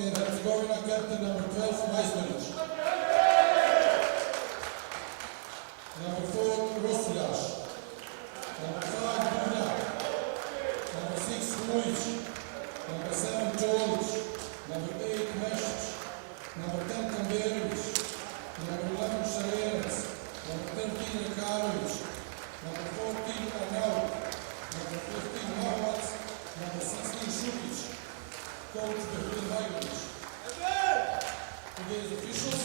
Bosnia Herzegovina, captain number 12, Majstorić. Number 4, Rosulaš. Number 5, Duvnjak. Number 6, Vujić. Number 7, Čolić. Number 8, Mešić. Number 10, Kamberović. Number 11, Šarenac. Number 13, Lekarović. Number 14, Arnaut. Number 15, Mahovac. Number 16, Šukić. Coach Behrin Vajgović. Today's officials.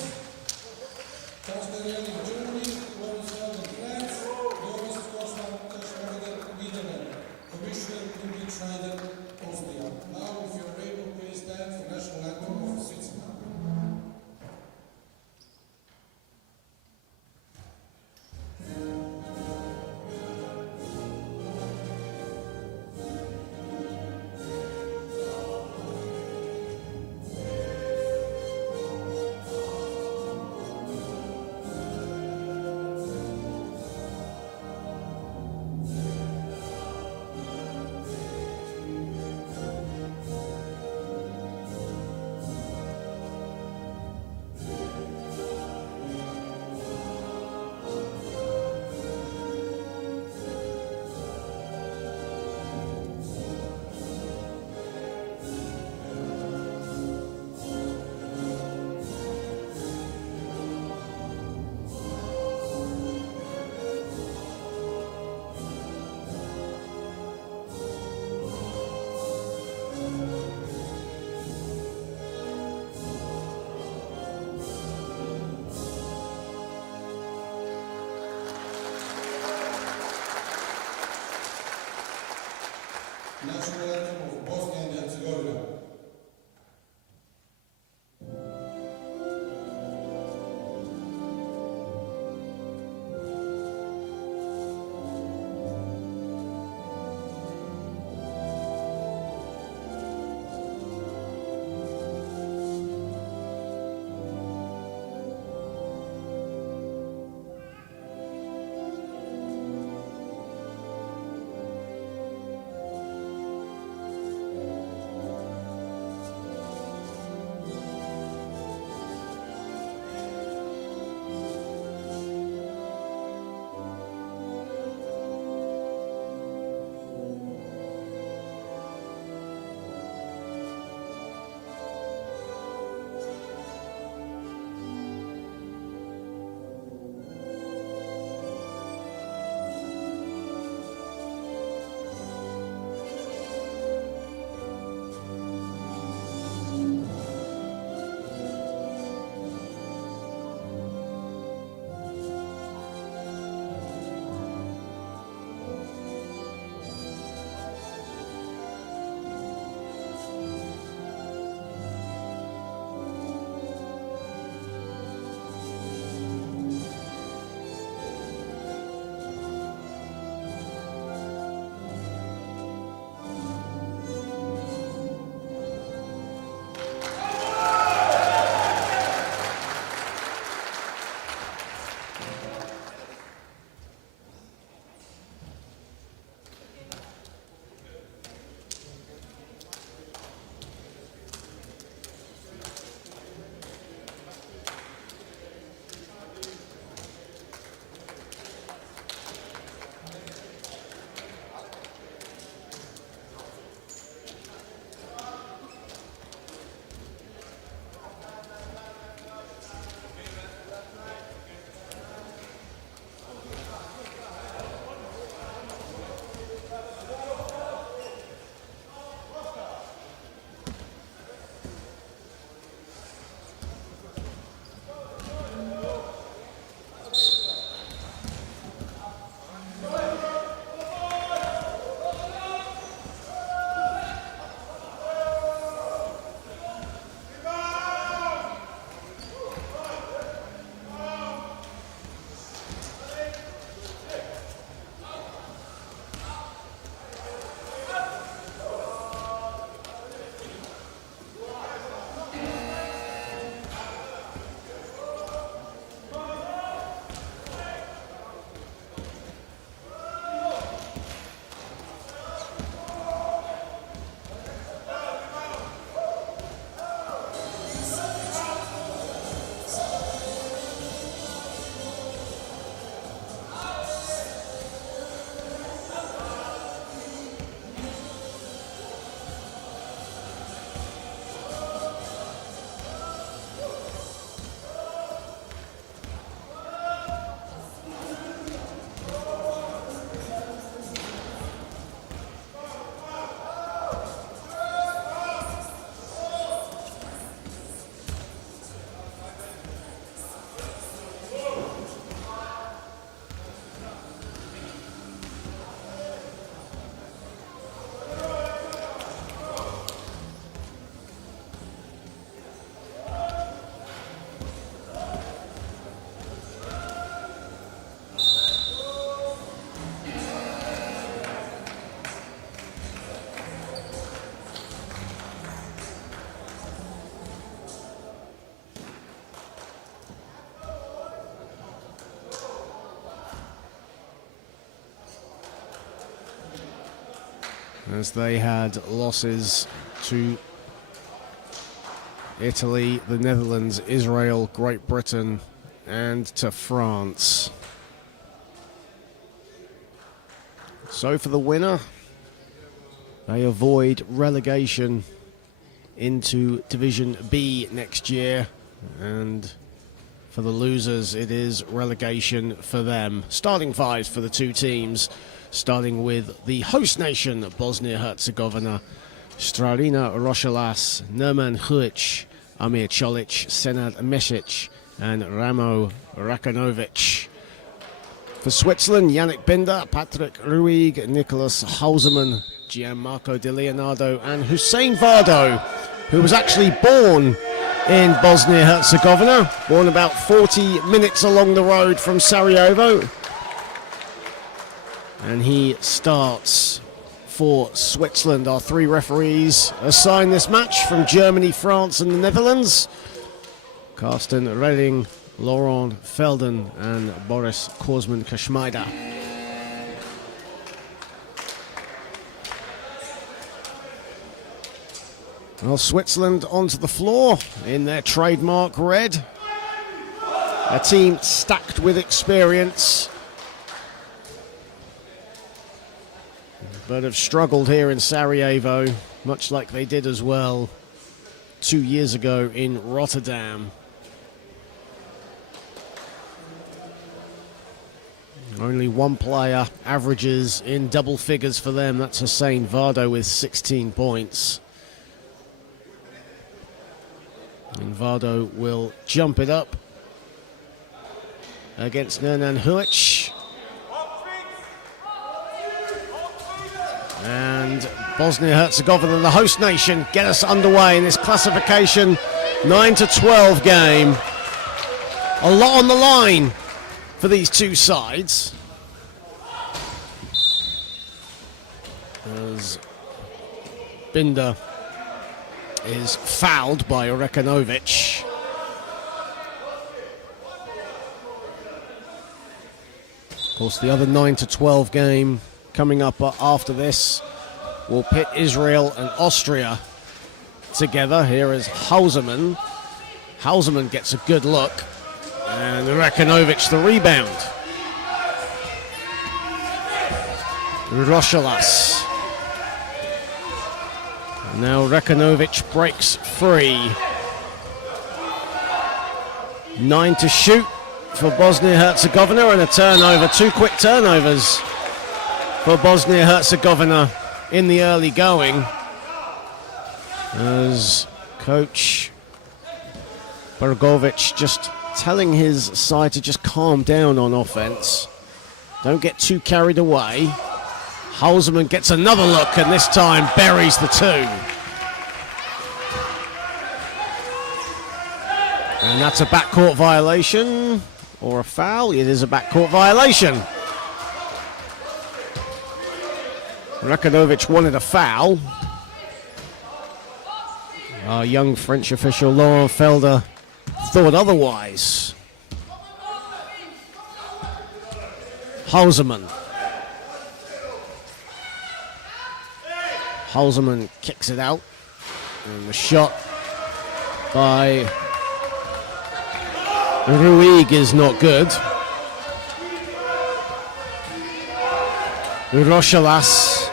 Touchdown in Germany, Lawrence in France, Doris Koschmader, Netherlands. Commissioner Ludwig Schneider, Austria. Now, if you're able, please stand for national anthem of Switzerland. National anthem of Bosnia and Herzegovina. as they had losses to Italy, the Netherlands, Israel, Great Britain, and to France. So for the winner, they avoid relegation into Division B next year, and for the losers, it is relegation for them. Starting fives for the two teams, starting with the host nation, Bosnia Herzegovina. Stralina Rošelas, Nerman Huic, Amir Čolić, Senad Mesic, and Ramo Rakanovic. For Switzerland, Yannick Binder, Patrick Ruig, Nicholas Hausermann, Gianmarco Di Leonardo, and Hussein Vardo, who was actually born in Bosnia-Herzegovina, born about 40 minutes along the road from Sarajevo. And he starts for Switzerland. Our three referees assign this match from Germany, France, and the Netherlands: Carsten Redding, Laurent Felden, and Boris Korsman-Kashmaida. Well, Switzerland onto the floor in their trademark red. A team stacked with experience, but have struggled here in Sarajevo, much like they did as well 2 years ago in Rotterdam. Only one player averages in double figures for them. That's Hussein Vardo with 16 points. And Vardo will jump it up against Nerman Huic. And Bosnia-Herzegovina, the host nation, get us underway in this classification 9-12 game. A lot on the line for these two sides, as Binder is fouled by Rekanovic. Of course, the other 9-12 game coming up after this will pit Israel and Austria together. Here is Hausermann. Hausermann gets a good look, and Rekanovic the rebound. Rošelas. Now Rekanovic breaks free. 9 to shoot for Bosnia-Herzegovina, and a turnover. 2 quick turnovers for Bosnia-Herzegovina in the early going, as coach Bergovic just telling his side to just calm down on offense. Don't get too carried away. Hausermann gets another look, and this time buries the two. And that's a backcourt violation, or a foul. It is a backcourt violation. Rekanovic wanted a foul. Our young French official Laurent Felder thought otherwise. Hausermann. Hausermann kicks it out, and the shot by Ruig is not good. Rošelas,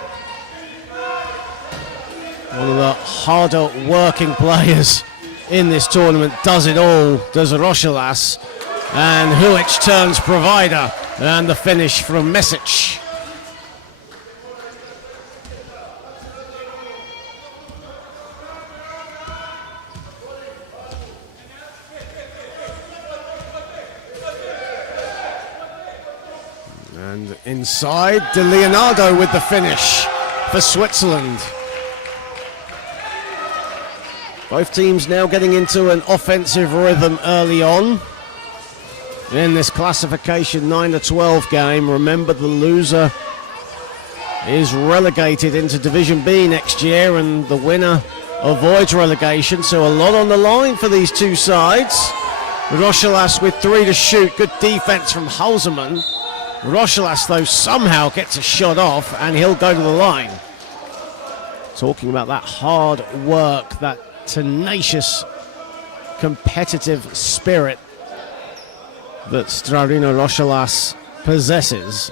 one of the harder working players in this tournament, does it all, does Rošelas, and Huic turns provider, and the finish from Mesic. And inside, Di Leonardo with the finish for Switzerland. Both teams now getting into an offensive rhythm early on in this classification 9-12 game. Remember, the loser is relegated into Division B next year, and the winner avoids relegation. So a lot on the line for these two sides. Rošelas with 3 to shoot. Good defense from Hausermann. Rošelas, though, somehow gets a shot off, and he'll go to the line. Talking about that hard work, that tenacious, competitive spirit that Strarina Rošalas possesses.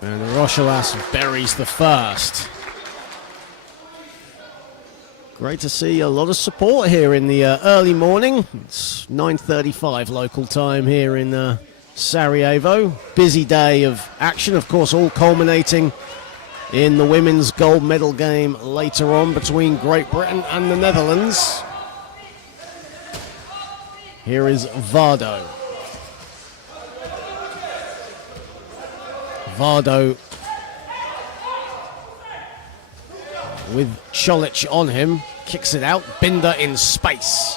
And Rošalas buries the first. Great to see a lot of support here in the early morning. It's 9:35 local time here in Sarajevo. Busy day of action, of course, all culminating in the women's gold medal game later on between Great Britain and the Netherlands. Here is Vardo. Vardo with Čolić on him, kicks it out, Binder in space.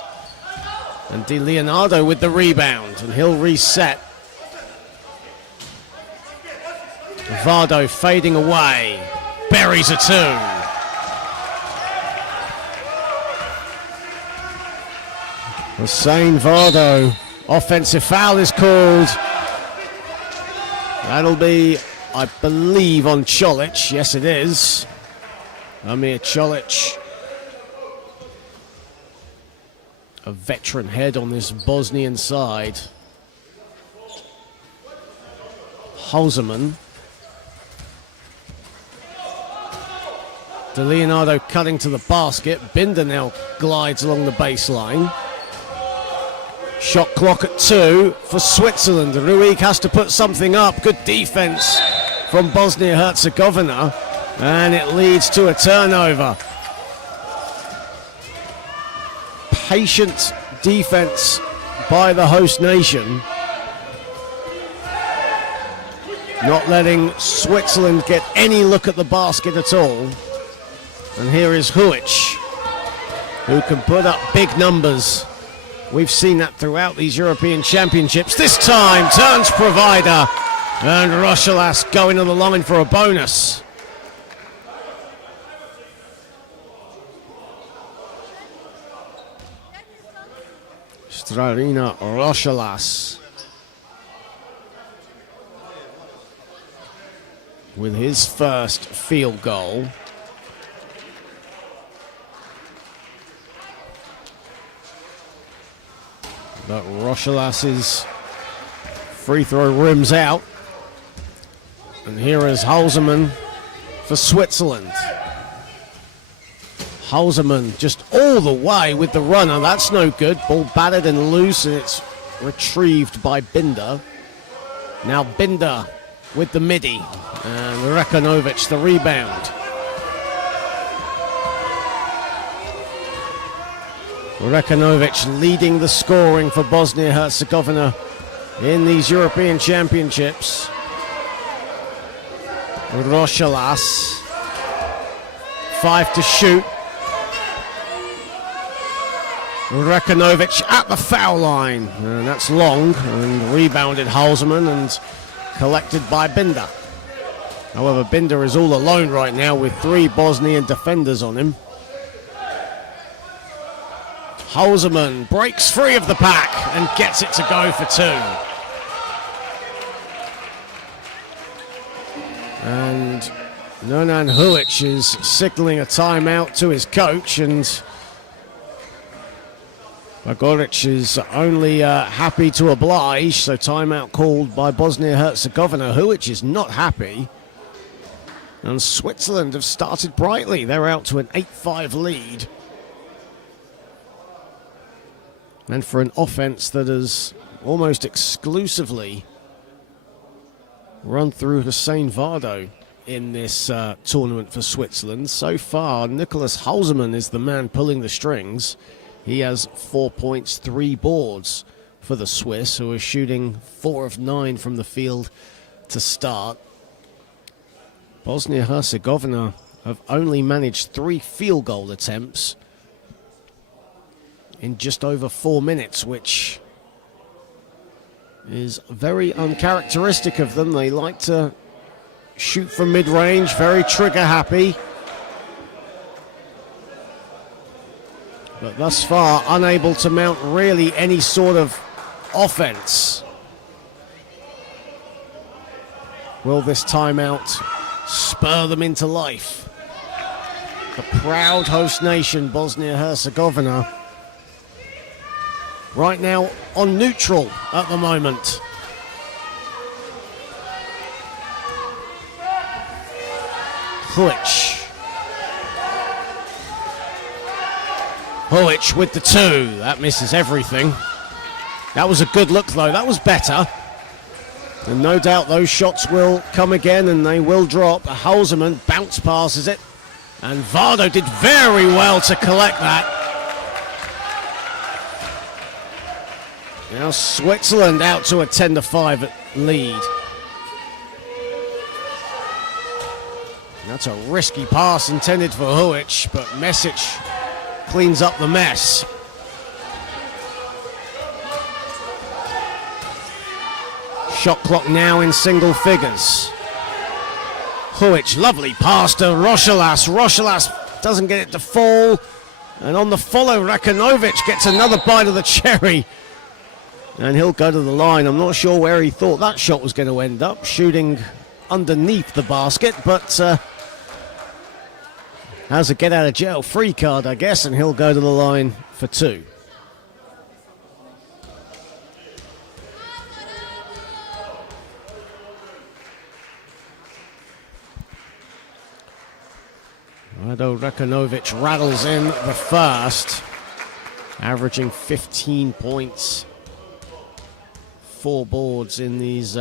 And Di Leonardo with the rebound, and he'll reset. Vardo fading away, buries a two. Hussein Vardo, offensive foul is called. That'll be, I believe, on Čolić. Yes, it is. Amir Čolić, a veteran head on this Bosnian side. Halseman. De Leonardo cutting to the basket. Binder now glides along the baseline. Shot clock at 2 for Switzerland. Ruig has to put something up. Good defense from Bosnia Herzegovina. And it leads to a turnover. Patient defense by the host nation. Not letting Switzerland get any look at the basket at all. And here is Huic, who can put up big numbers. We've seen that throughout these European Championships. This time, turns provider. And Rošalas going on the line for a bonus. Strarina Rošalas with his first field goal. But Rošalas's free throw rims out. And here is Halseman for Switzerland. Halseman just all the way with the runner. That's no good. Ball battered and loose, and it's retrieved by Binder. Now Binder with the midi. And Rekanovic the rebound. Rekanovic leading the scoring for Bosnia-Herzegovina in these European Championships. Rošalas, 5 to shoot. Rekanovic at the foul line, and that's long, and rebounded Halseman and collected by Binder. However, Binder is all alone right now with 3 Bosnian defenders on him. Halseman breaks free of the pack and gets it to go for 2. And Nonan Huic is signaling a timeout to his coach, and Bagoric is only happy to oblige, so timeout called by Bosnia-Herzegovina. Huic is not happy. And Switzerland have started brightly. They're out to an 8-5 lead. And for an offense that has almost exclusively run through Hussein Vardo in this tournament for Switzerland, so far Nicholas Halseman is the man pulling the strings. He has 4 points, 3 boards for the Swiss, who are shooting 4 of 9 from the field to start. Bosnia-Herzegovina have only managed 3 field goal attempts in just over 4 minutes, which is very uncharacteristic of them. They like to shoot from mid-range, very trigger happy. but thus far unable to mount really any sort of offense. Will this timeout spur them into life? The proud host nation, Bosnia Herzegovina, right now on neutral at the moment. Huic with the two. That misses everything. That was a good look though. That was better. And no doubt those shots will come again and they will drop. Halseman bounce passes it. And Vardo did very well to collect that. Now Switzerland out to a 10-5 lead. That's a risky pass intended for Huic, but Mesic cleans up the mess. Shot clock now in single figures. Huic, lovely pass to Rochelas. Rochelas doesn't get it to fall. And on the follow, Rakanovic gets another bite of the cherry. And he'll go to the line. I'm not sure where he thought that shot was going to end up, shooting underneath the basket, but has a get out of jail free card, I guess, and he'll go to the line for two. Rado Rakanovic rattles in the first, averaging 15 points, 4 boards in these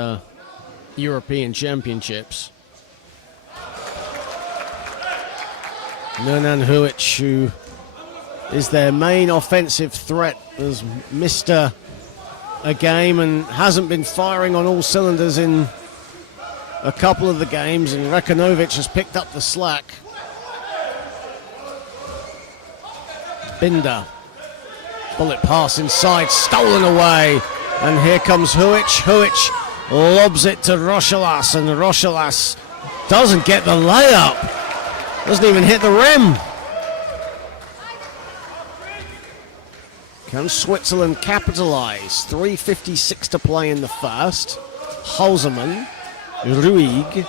European Championships. Nernan Huic, who is their main offensive threat, has missed a game and hasn't been firing on all cylinders in a couple of the games, and Rakanovic has picked up the slack. Binder, bullet pass inside, stolen away, and here comes Huic. Huic lobs it to Rochelas, and Rochelas doesn't get the layup. Doesn't even hit the rim. Can Switzerland capitalize? 3:56 to play in the first. Halseman, Ruig,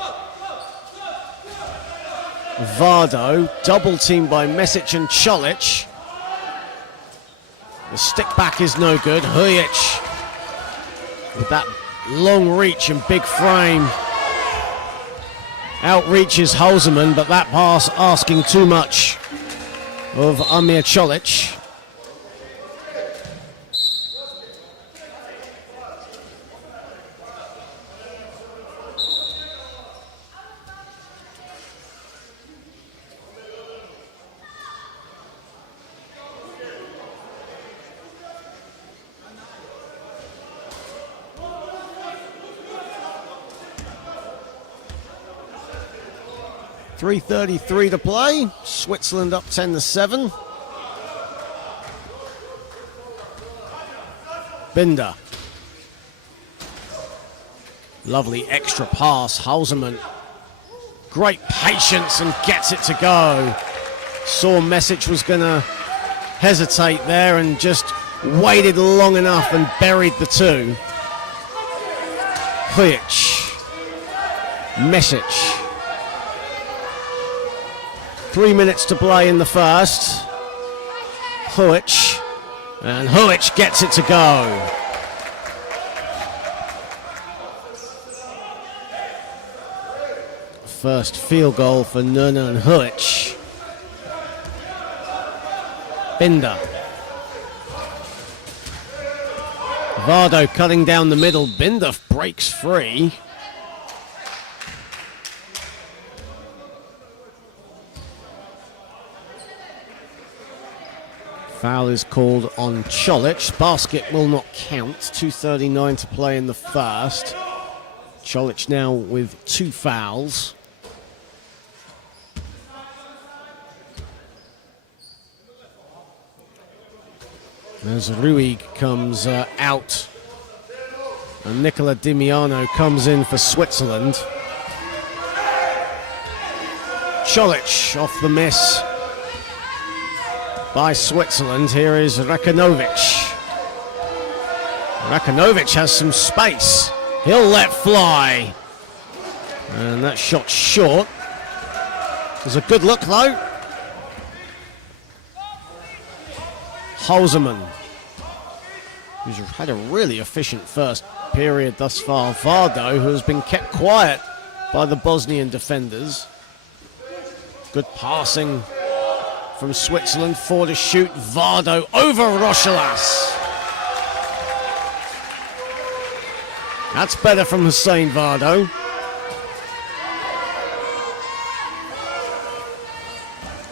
Vardo, double teamed by Mesic and Čolić. The stick back is no good. Huic with that long reach and big frame outreaches Halseman, but that pass asking too much of Amir Čolić. .333 to play. Switzerland up 10-7. Binder. Lovely extra pass. Halseman. Great patience and gets it to go. Saw Mesic was going to hesitate there and just waited long enough and buried the two. Huic. Mesic. 3 minutes to play in the first. Huic. And Huic gets it to go. First field goal for Nernan Huic. Binder. Vardo cutting down the middle. Binder breaks free. Foul is called on Čolić. Basket will not count. 2:39 to play in the first. Čolić now with 2 fouls. As Ruig comes out, and Nicola Dimiano comes in for Switzerland. Čolić off the miss. by Switzerland. Here is Rekanovic. Rekanovic has some space. He'll let fly. And that shot short. It was a good look though. Halseman, who's had a really efficient first period thus far. Vardo, who has been kept quiet by the Bosnian defenders. Good passing from Switzerland. 4 to shoot. Vardo over Rochelas. That's better from Hussein Vardo.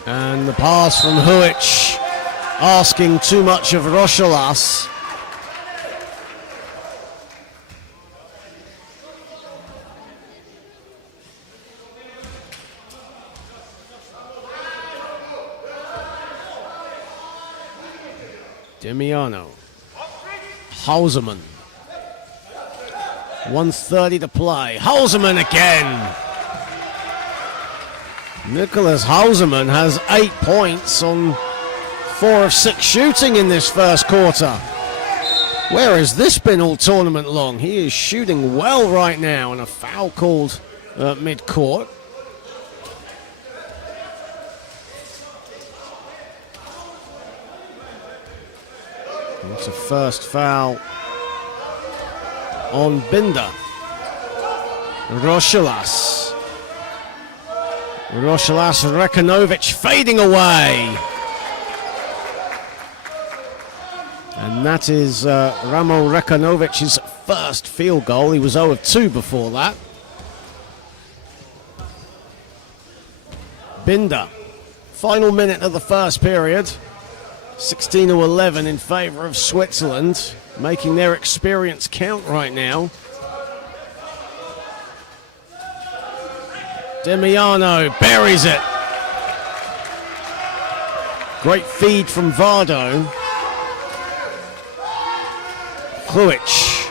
And the pass from Huic, asking too much of Rochelas. Demiano. Halseman. 1:30 to play. Halseman again. Nicholas Halseman has 8 points on 4 of 6 shooting in this first quarter. Where has this been all tournament long? He is shooting well right now, and a foul called mid-court. It's a first foul on Binder. Rochelas. Rekanovic fading away. And that is Ramo Rekanovic's first field goal. He was 0 of 2 before that. Binder. Final minute of the first period. 16 to 11 in favor of Switzerland, making their experience count right now. Demiano buries it. Great feed from Vardo. Huic.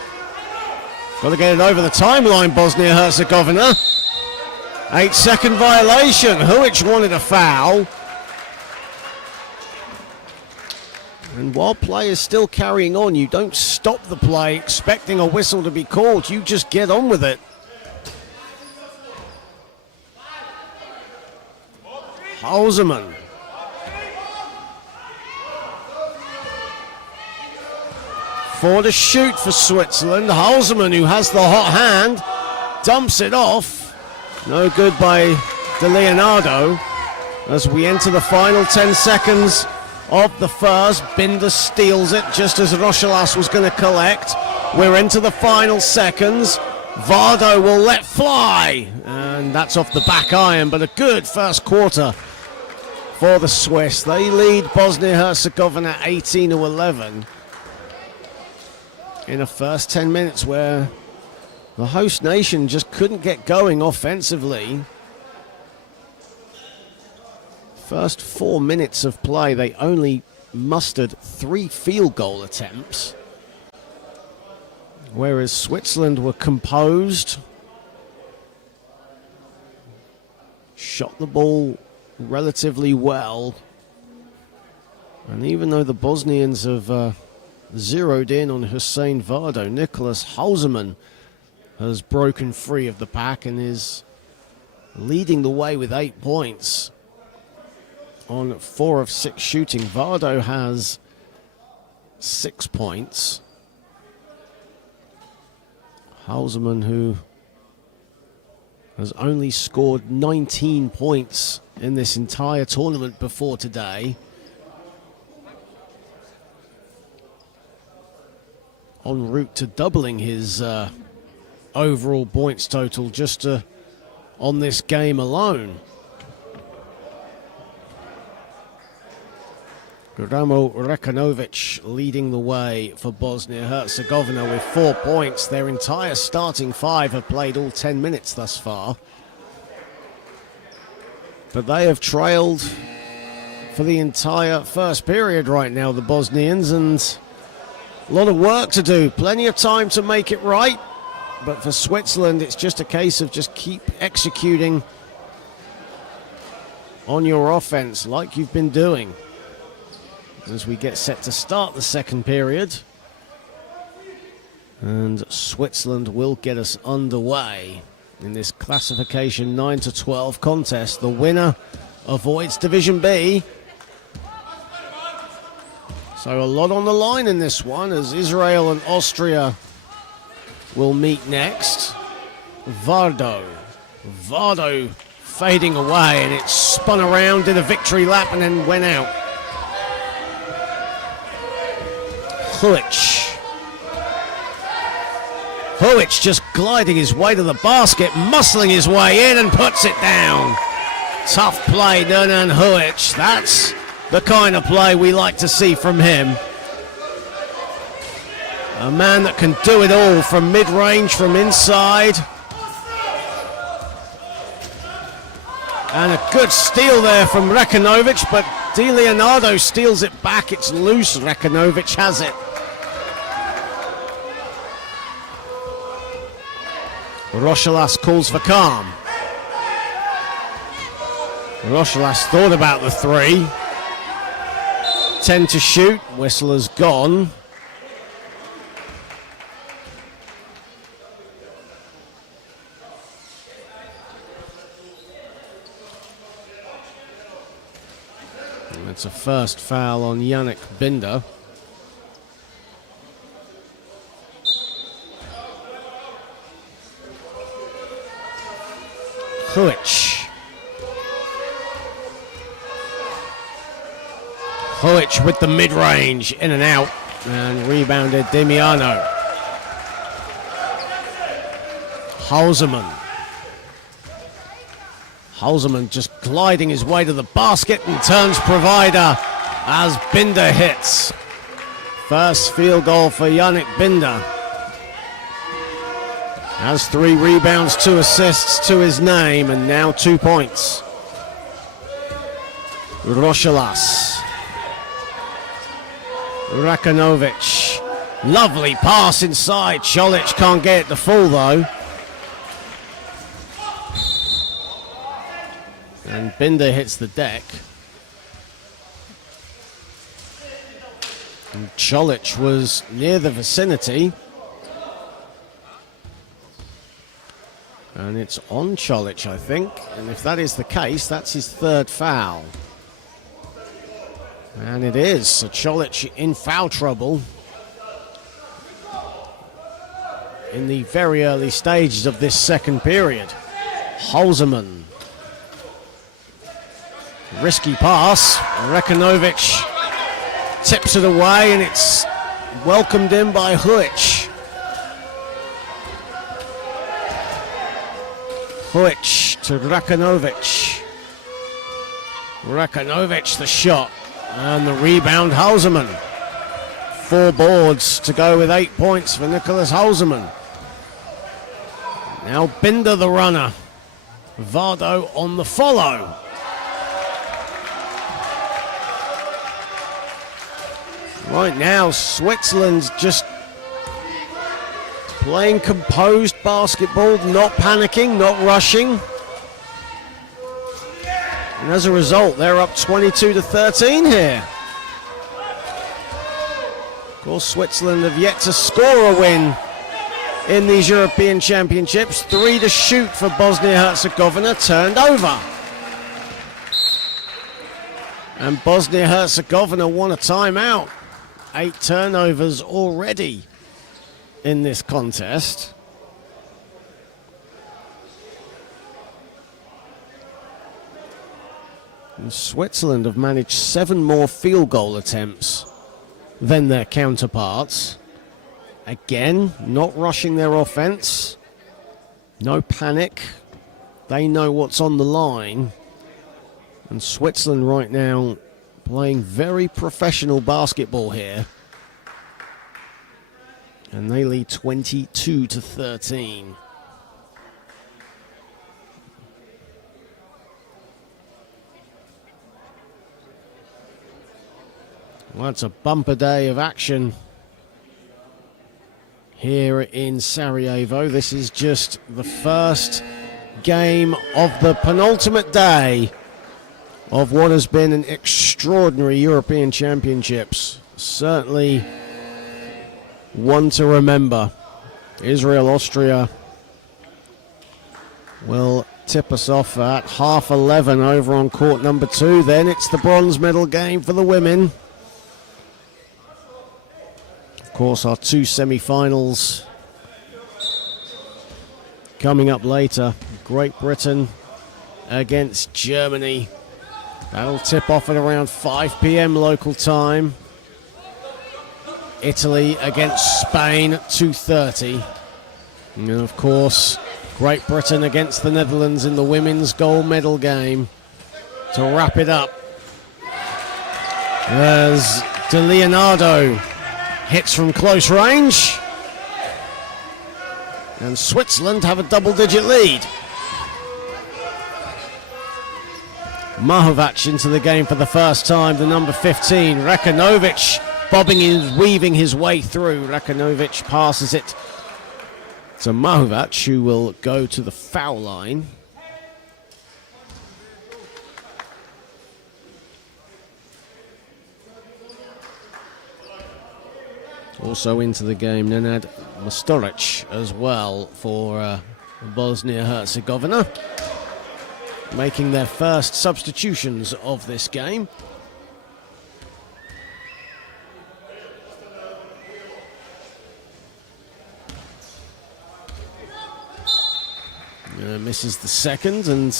Got to get it over the timeline, Bosnia Herzegovina. 8-second violation. Huic wanted a foul. And while play is still carrying on, you don't stop the play expecting a whistle to be called. You just get on with it. Halseman. Four to shoot for Switzerland. Halseman, who has the hot hand, dumps it off. No good by De Leonardo. As we enter the final 10 seconds of the first, Binder steals it just as Rochelas was going to collect. We're into the final seconds. Vardo will let fly, and that's off the back iron, but a good first quarter for the Swiss. They lead Bosnia-Herzegovina 18-11 in the first 10 minutes where the host nation just couldn't get going offensively. First 4 minutes of play, they only mustered 3 field goal attempts, whereas Switzerland were composed, shot the ball relatively well, and even though the Bosnians have zeroed in on Hussein Vardo, Nicholas Halseman has broken free of the pack and is leading the way with 8 points on 4 of 6 shooting. Vardo has 6 points. Halseman, who has only scored 19 points in this entire tournament before today, en route to doubling his overall points total just on this game alone. Ramo Rekanovic leading the way for Bosnia-Herzegovina with 4 points. Their entire starting 5 have played all 10 minutes thus far. But they have trailed for the entire first period right now, the Bosnians, and a lot of work to do. Plenty of time to make it right. But for Switzerland, it's just a case of just keep executing on your offense like you've been doing. as we get set to start the second period. And Switzerland will get us underway in this classification 9-12 contest. The winner avoids Division B. So a lot on the line in this one, as Israel and Austria will meet next. Vardo fading away, and it spun around, did a victory lap, and then went out. Huic just gliding his way to the basket, muscling his way in and puts it down. Tough play, Nernan Huic. That's the kind of play we like to see from him. A man that can do it all from mid-range, from inside. And a good steal there from Rekanovic, but Di Leonardo steals it back. It's loose. Rekanovic has it. Rochelas calls for calm. Rochelas thought about the three. 10 to shoot. Whistle has gone. And that's a first foul on Yannick Binder. Huic with the mid-range, in and out, and rebounded Damiano. Halseman just gliding his way to the basket and turns provider as Binder hits. First field goal for Yannick Binder. Has 3 rebounds, 2 assists to his name, and now 2 points. Rochelas. Rekanovic. Lovely pass inside. Čolić can't get it to fall though. And Binder hits the deck. And Čolić was near the vicinity. And it's on Čolić, I think. And if that is the case, that's his 3rd foul. And it is. So Čolić in foul trouble in the very early stages of this second period. Halseman. Risky pass. Rekanovic tips it away, and it's welcomed in by Huic. Huic to Rekanovic. Rekanovic the shot. And the rebound, Halseman. 4 boards to go with 8 points for Nicholas Halseman. Now Binder the runner. Vardo on the follow. Right now, Switzerland's just playing composed basketball, not panicking, not rushing. And as a result, they're up 22-13 here. Of course, Switzerland have yet to score a win in these European Championships. 3 to shoot for Bosnia Herzegovina, turned over. And Bosnia Herzegovina won a timeout. 8 turnovers already in this contest. And Switzerland have managed 7 more field goal attempts than their counterparts. Again, not rushing their offense. No panic. They know what's on the line. And Switzerland right now playing very professional basketball here. And they lead 22-13. Well, it's a bumper day of action here in Sarajevo. This is just the first game of the penultimate day of what has been an extremely extraordinary European Championships. Certainly one to remember. Israel, Austria will tip us off at 11:30 over on court number 2. Then it's the bronze medal game for the women. Of course, our 2 semi-finals coming up later. Great Britain against Germany. That'll tip off at around 5 p.m. local time. Italy against Spain, 2:30. And of course, Great Britain against the Netherlands in the women's gold medal game to wrap it up. As De Leonardo hits from close range. And Switzerland have a double-digit lead. Mahovac into the game for the first time, the number 15. Rakanovic weaving his way through. Rakanovic passes it to Mahovac, who will go to the foul line. Also into the game, Nenad Mostoric as well for Bosnia Herzegovina, making their first substitutions of this game. Misses the second, and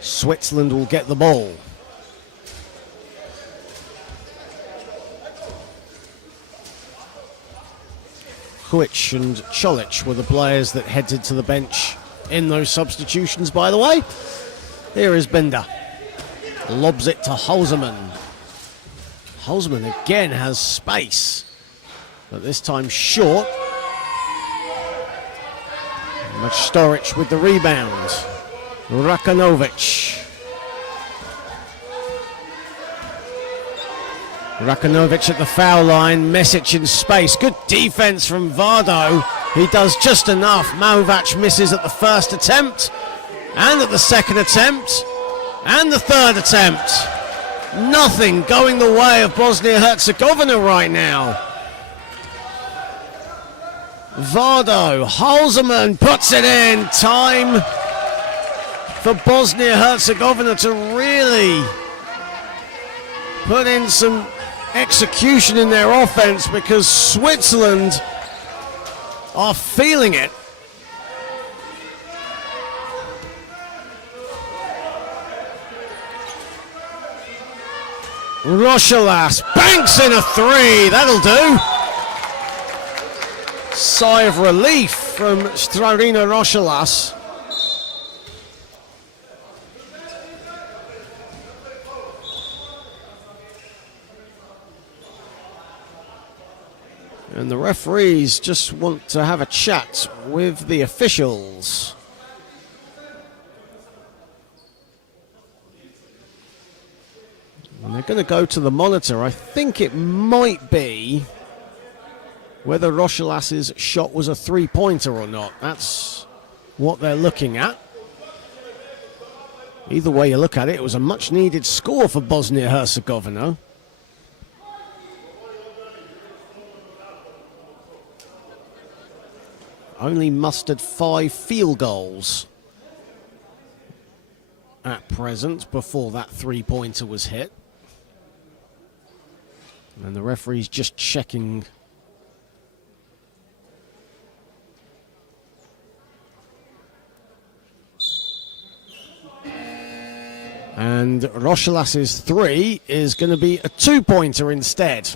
Switzerland will get the ball. Huic and Cholic were the players that headed to the bench in those substitutions, by the way. Here is Bender. Lobs it to Halseman. Halseman again has space, but this time short. Mostoric with the rebound. Rakanovic. Rakanovic at the foul line. Mesic in space. Good defense from Vardo. He does just enough. Mahovac misses at the first attempt, and at the second attempt, and the third attempt. Nothing going the way of Bosnia-Herzegovina right now. Vardo, Halseman puts it in. Time for Bosnia-Herzegovina to really put in some execution in their offense, because Switzerland are feeling it. Rochelas banks in a 3. That'll do. Sigh of relief from Strarina Rochelas. And the referees just want to have a chat with the officials. And they're going to go to the monitor. I think it might be whether Rochelas's shot was a three-pointer or not. That's what they're looking at. Either way you look at it, it was a much-needed score for Bosnia-Herzegovina. Only mustered 5 field goals at present before that three-pointer was hit. And the referee's just checking and Rochelas's 3 is going to be a 2-pointer instead.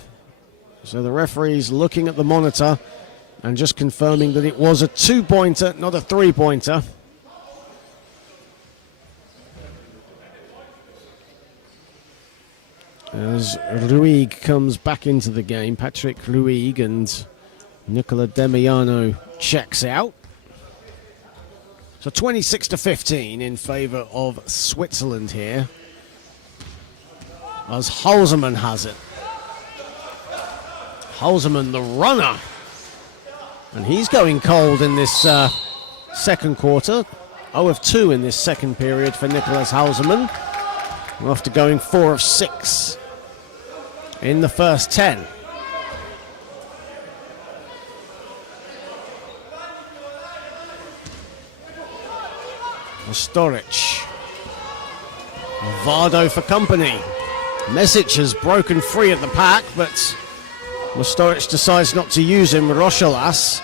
So the referee's looking at the monitor and just confirming that it was a 2-pointer, not a 3-pointer. As Ruig comes back into the game, Patrick Ruig, and Nicola Demiano checks out. So 26-15 in favour of Switzerland here, as Halseman has it. Halseman, the runner. And he's going cold in this second quarter. 0 of 2 in this second period for Nicolas Halseman. after going 4 of 6 in the first 10. Mostoric. Vardo for company. Mesic has broken free at the pack, but Mostoric decides not to use him. Rochelas.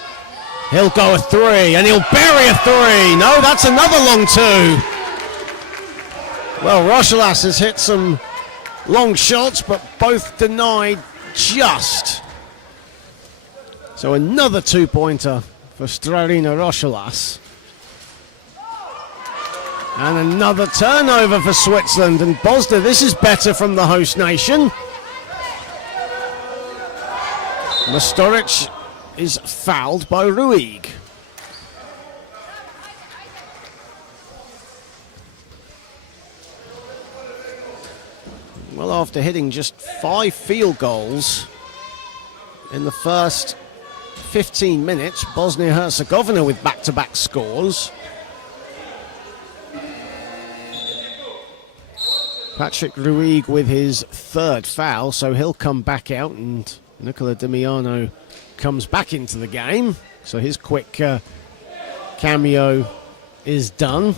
He'll go a 3, and he'll bury a 3. No, that's another long 2. Well, Rochelas has hit some long shots, but both denied just. So another 2-pointer for Strarina Rochelas. And another turnover for Switzerland. And Bosnia, this is better from the host nation. Mostoric is fouled by Ruig. Well, after hitting just 5 field goals in the first 15 minutes, Bosnia Herzegovina with back-to-back scores. Patrick Ruig with his 3rd foul, so he'll come back out, and Nicola Dimiano comes back into the game. So his quick cameo is done.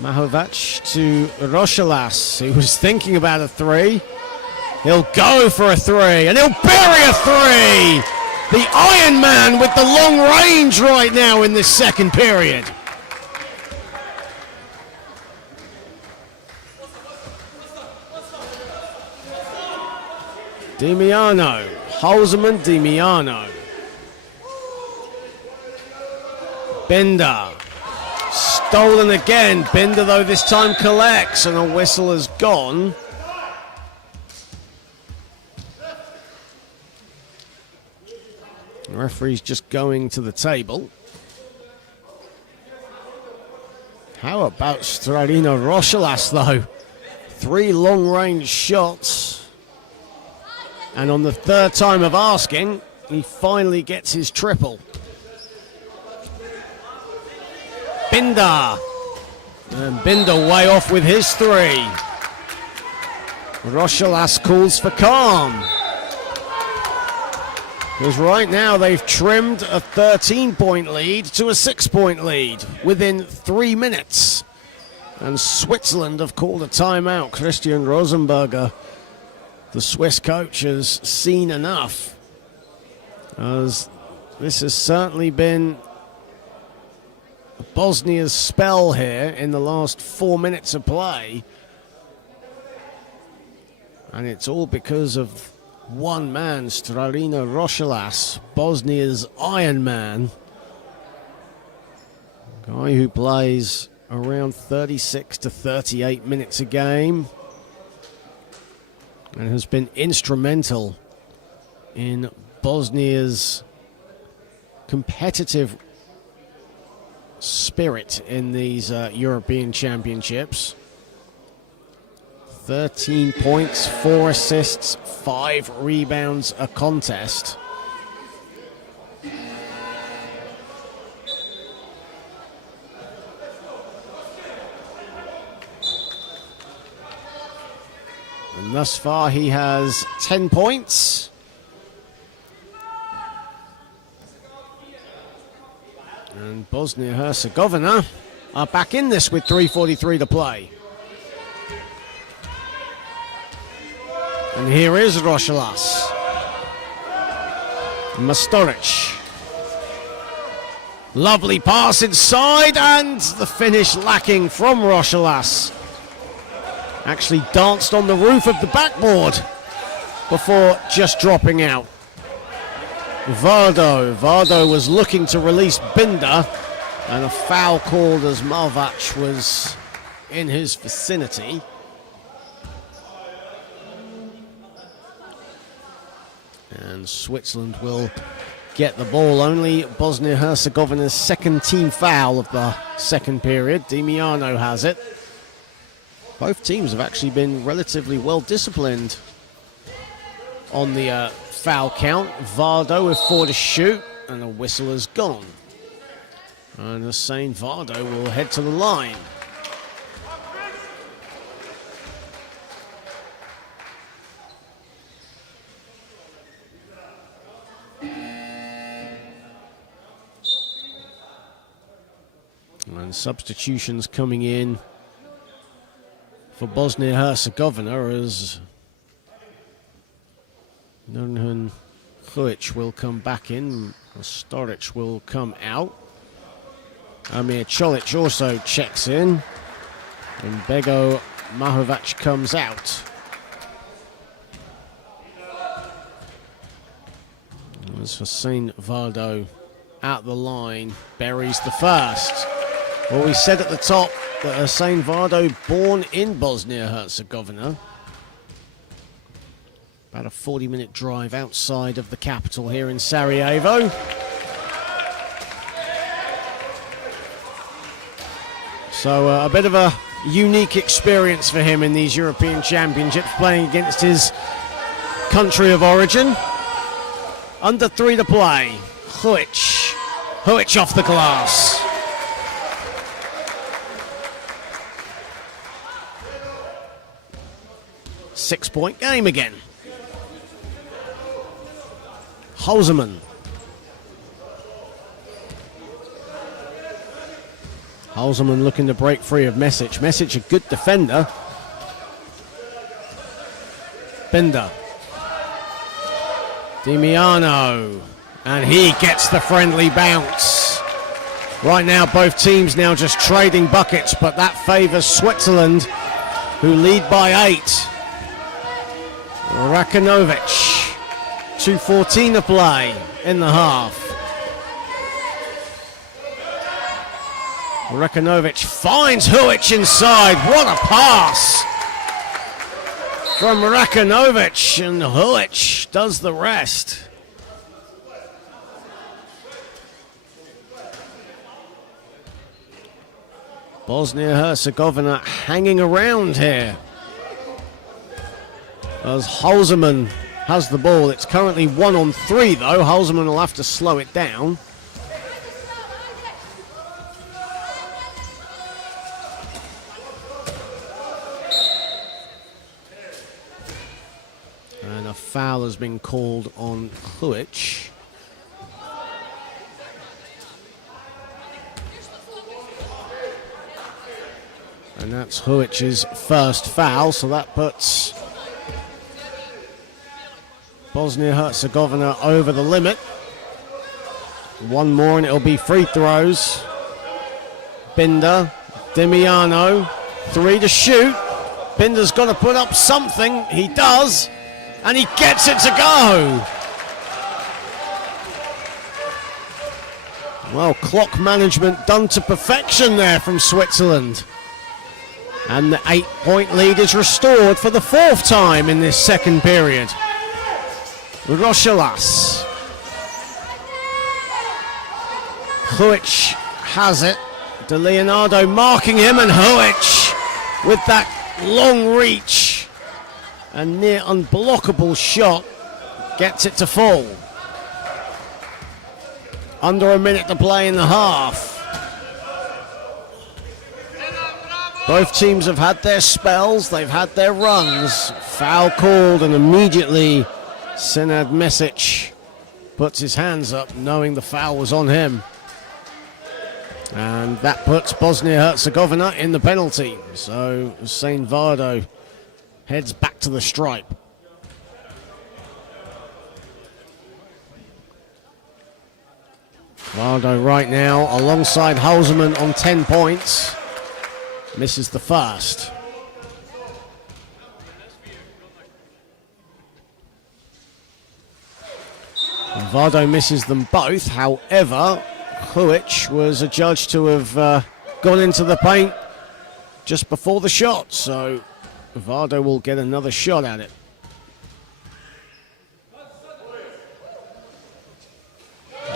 Mahovac to Rochelas, who was thinking about a 3. He'll go for a 3, and he'll bury a 3! The Iron Man with the long range right now in this second period. Dimiano, Holzman, Dimiano. Binder, stolen again. Binder, though, this time collects, and a whistle has gone. The referee's just going to the table. How about Strarina Rochelas, though? 3 long-range shots. And on the 3rd time of asking, he finally gets his triple. Binder. And Binder way off with his 3. Rochelas calls for calm. Because right now they've trimmed a 13-point lead to a 6-point lead within 3 minutes. And Switzerland have called a timeout. Christian Rosenberger, the Swiss coach, has seen enough, as this has certainly been Bosnia's spell here in the last 4 minutes of play. And it's all because of one man, Strarina Rochelas, Bosnia's Iron Man. Guy who plays around 36 to 38 minutes a game, and has been instrumental in Bosnia's competitive spirit in these European Championships. 13 points, 4 assists, 5 rebounds a contest. And thus far he has 10 points. And Bosnia-Herzegovina are back in this with 3:43 to play. And here is Rochelas. Mostoric. Lovely pass inside, and the finish lacking from Rochelas. Actually danced on the roof of the backboard before just dropping out. Vardo was looking to release Binder, and a foul called as Malvac was in his vicinity. And Switzerland will get the ball. Only Bosnia-Herzegovina's second team foul of the second period. Dimiano has it. Both teams have actually been relatively well disciplined on the foul count. Vardo with 4 to shoot, and the whistle is gone. And Hussein Vardo will head to the line. And substitutions coming in for Bosnia Herzegovina as Nurhan Huic will come back in. Storic will come out. Amir Čolić also checks in. And Bego Mahovac comes out. As Hussein Vardo out the line, buries the first. Well, we said at the top that Hussein Vardo, born in Bosnia Herzegovina. About a 40-minute drive outside of the capital here in Sarajevo. So a bit of a unique experience for him in these European Championships, playing against his country of origin. Under 3 to play. Huic off the glass. Six-point game again. Halseman. Halseman looking to break free of Mesic. Mesic, a good defender. Binder. Dimiano. And he gets the friendly bounce. Right now, both teams now just trading buckets, but that favours Switzerland, who lead by 8. Rakanovic. 2:14 to play in the half. Rakanovic finds Huic inside. What a pass from Rakanovic, and Huic does the rest. Bosnia-Herzegovina hanging around here as Halseman has the ball. It's currently 1-on-3 though. Halseman will have to slow it down. And a foul has been called on Huic. And that's Huic's first foul, so that puts Bosnia-Herzegovina over the limit. One more and it'll be free throws. Binder, Dimiano, 3 to shoot. Binder's got to put up something. He does, and he gets it to go. Well, clock management done to perfection there from Switzerland. And the 8-point lead is restored for the 4th time in this second period. Rochelas. Huic has it. De Leonardo marking him, and Huic with that long reach and near unblockable shot gets it to fall. Under a minute to play in the half. Both teams have had their spells, they've had their runs. Foul called, and immediately Senad Mesic puts his hands up knowing the foul was on him. And that puts Bosnia-Herzegovina in the penalty. So Hussein Vardo heads back to the stripe. Vardo right now alongside Halseman on 10 points. Misses the first. And Vardo misses them both. However, Huic was adjudged to have gone into the paint just before the shot, so Vardo will get another shot at it.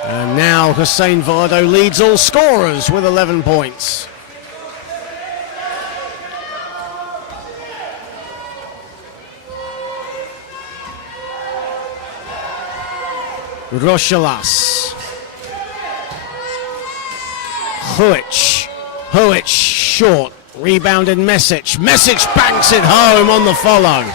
And now Hussein Vardo leads all scorers with 11 points. Rochelas. Huic short. Rebounded Mesic. Mesic banks it home on the follow.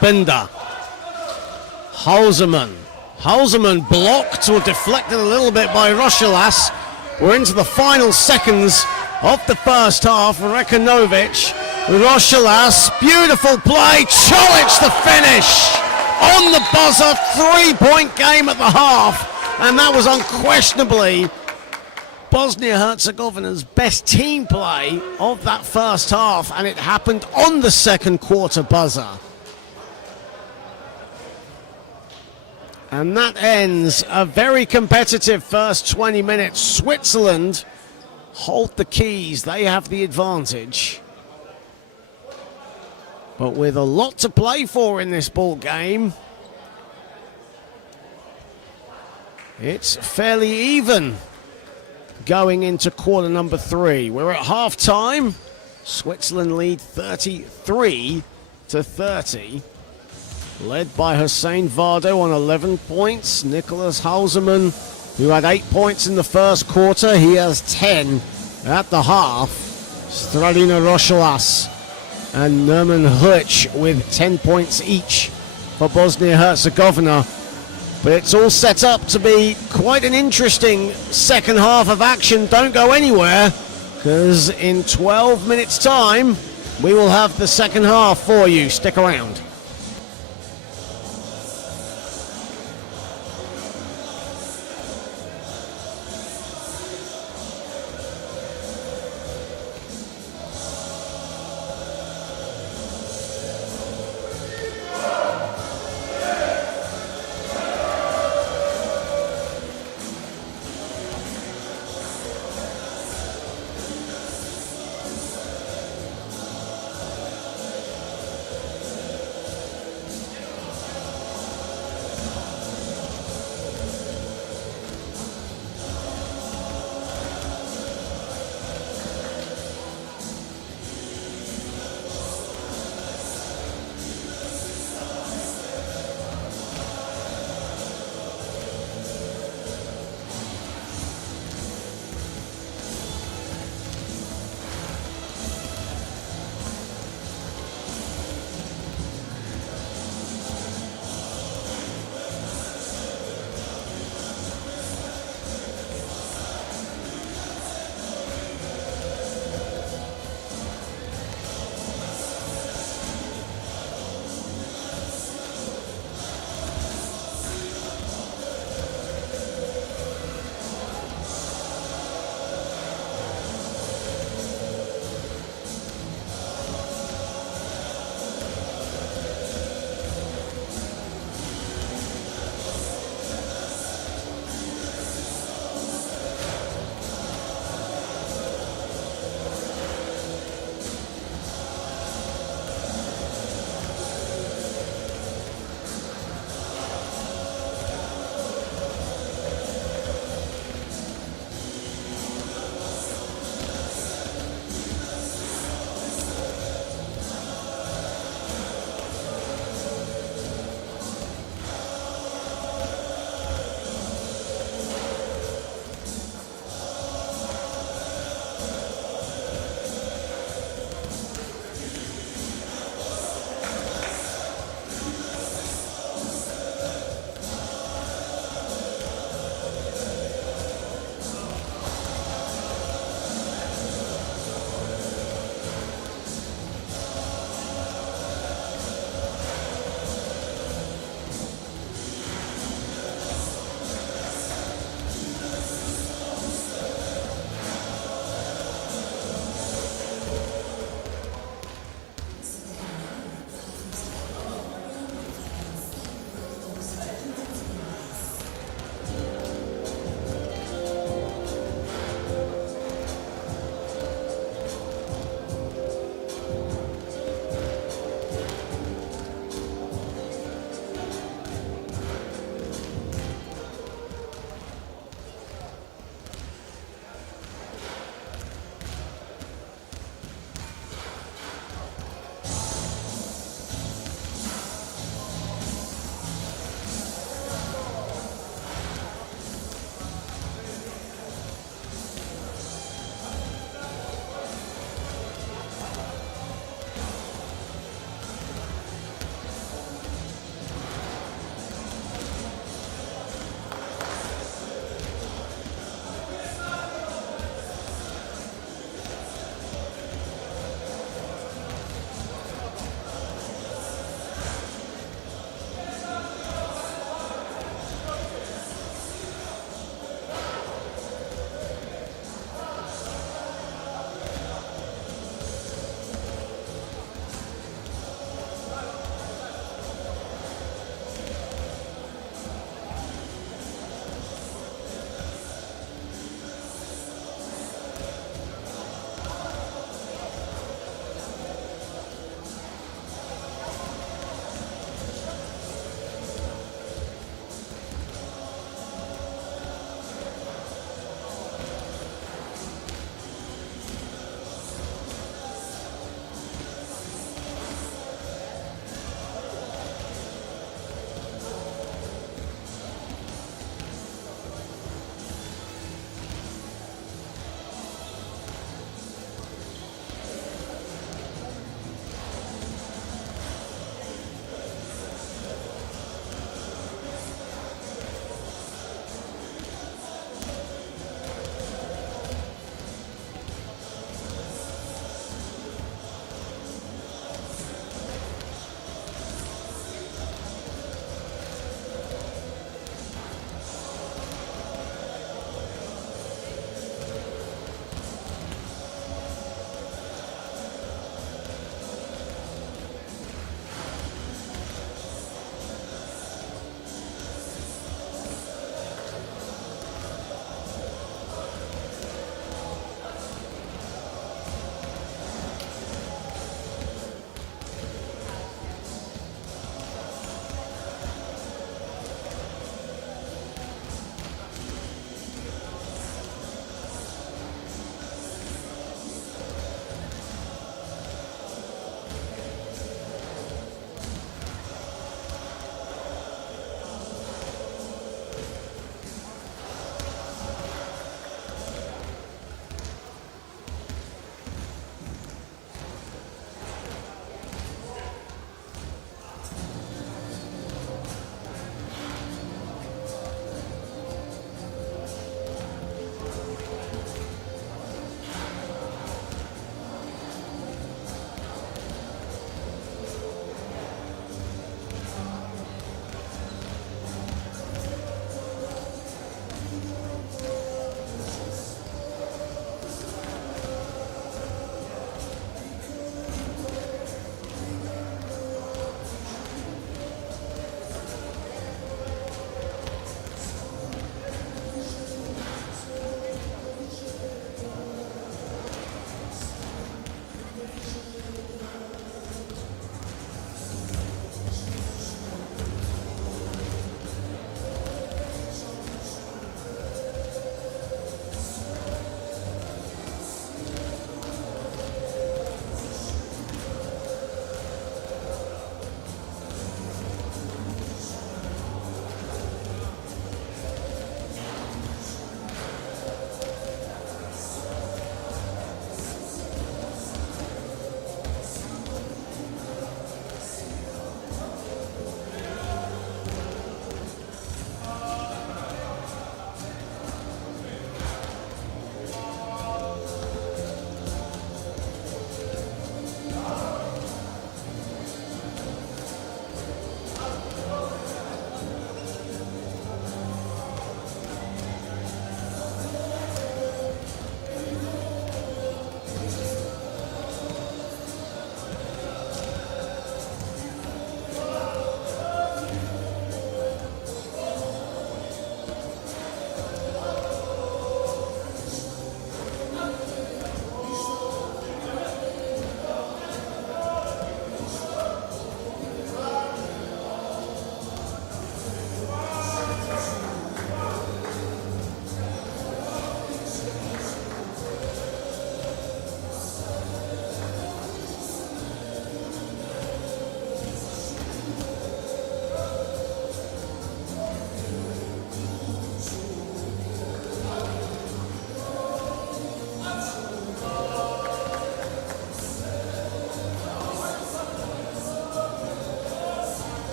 Binder. Halseman blocked or deflected a little bit by Rochelas. We're into the final seconds of the first half. Rekanovic, Rochelas, beautiful play. Cholic the finish on the buzzer. 3-point game at the half. And that was unquestionably Bosnia Herzegovina's best team play of that first half. And it happened on the second quarter buzzer. And that ends a very competitive first 20 minutes. Switzerland hold the keys. They have the advantage. But with a lot to play for in this ball game, it's fairly even going into quarter number 3. We're at half time. Switzerland lead 33-30. Led by Hussein Vardo on 11 points. Nicholas Halseman, who had 8 points in the first quarter, he has 10 at the half. Stradina Rochelas and Nerman Hulic with 10 points each for Bosnia-Herzegovina. But it's all set up to be quite an interesting second half of action. Don't go anywhere, because in 12 minutes' time, we will have the second half for you. Stick around.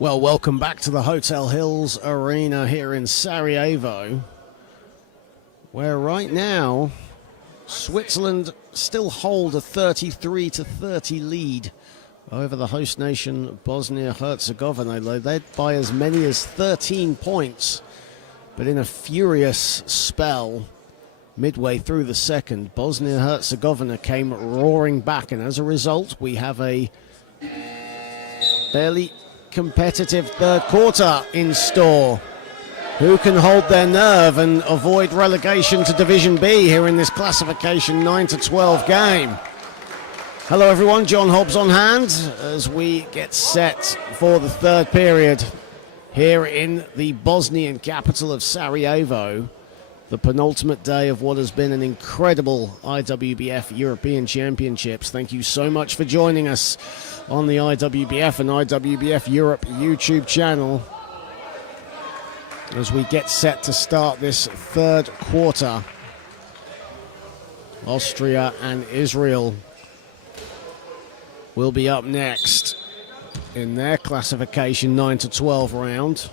Well, welcome back to the Hotel Hills Arena here in Sarajevo, where right now Switzerland still hold a 33-30 lead over the host nation Bosnia Herzegovina. They led by as many as 13 points, but in a furious spell midway through the second, Bosnia Herzegovina came roaring back, and as a result we have a fairly competitive third quarter in store. Who can hold their nerve and avoid relegation to Division B here in this classification 9-12 game? Hello everyone, John Hobbs on hand as we get set for the third period here in the Bosnian capital of Sarajevo, the penultimate day of what has been an incredible IWBF European Championships. Thank you so much for joining us on the IWBF and IWBF Europe YouTube channel as we get set to start this third quarter. Austria and Israel will be up next in their classification 9-12 round.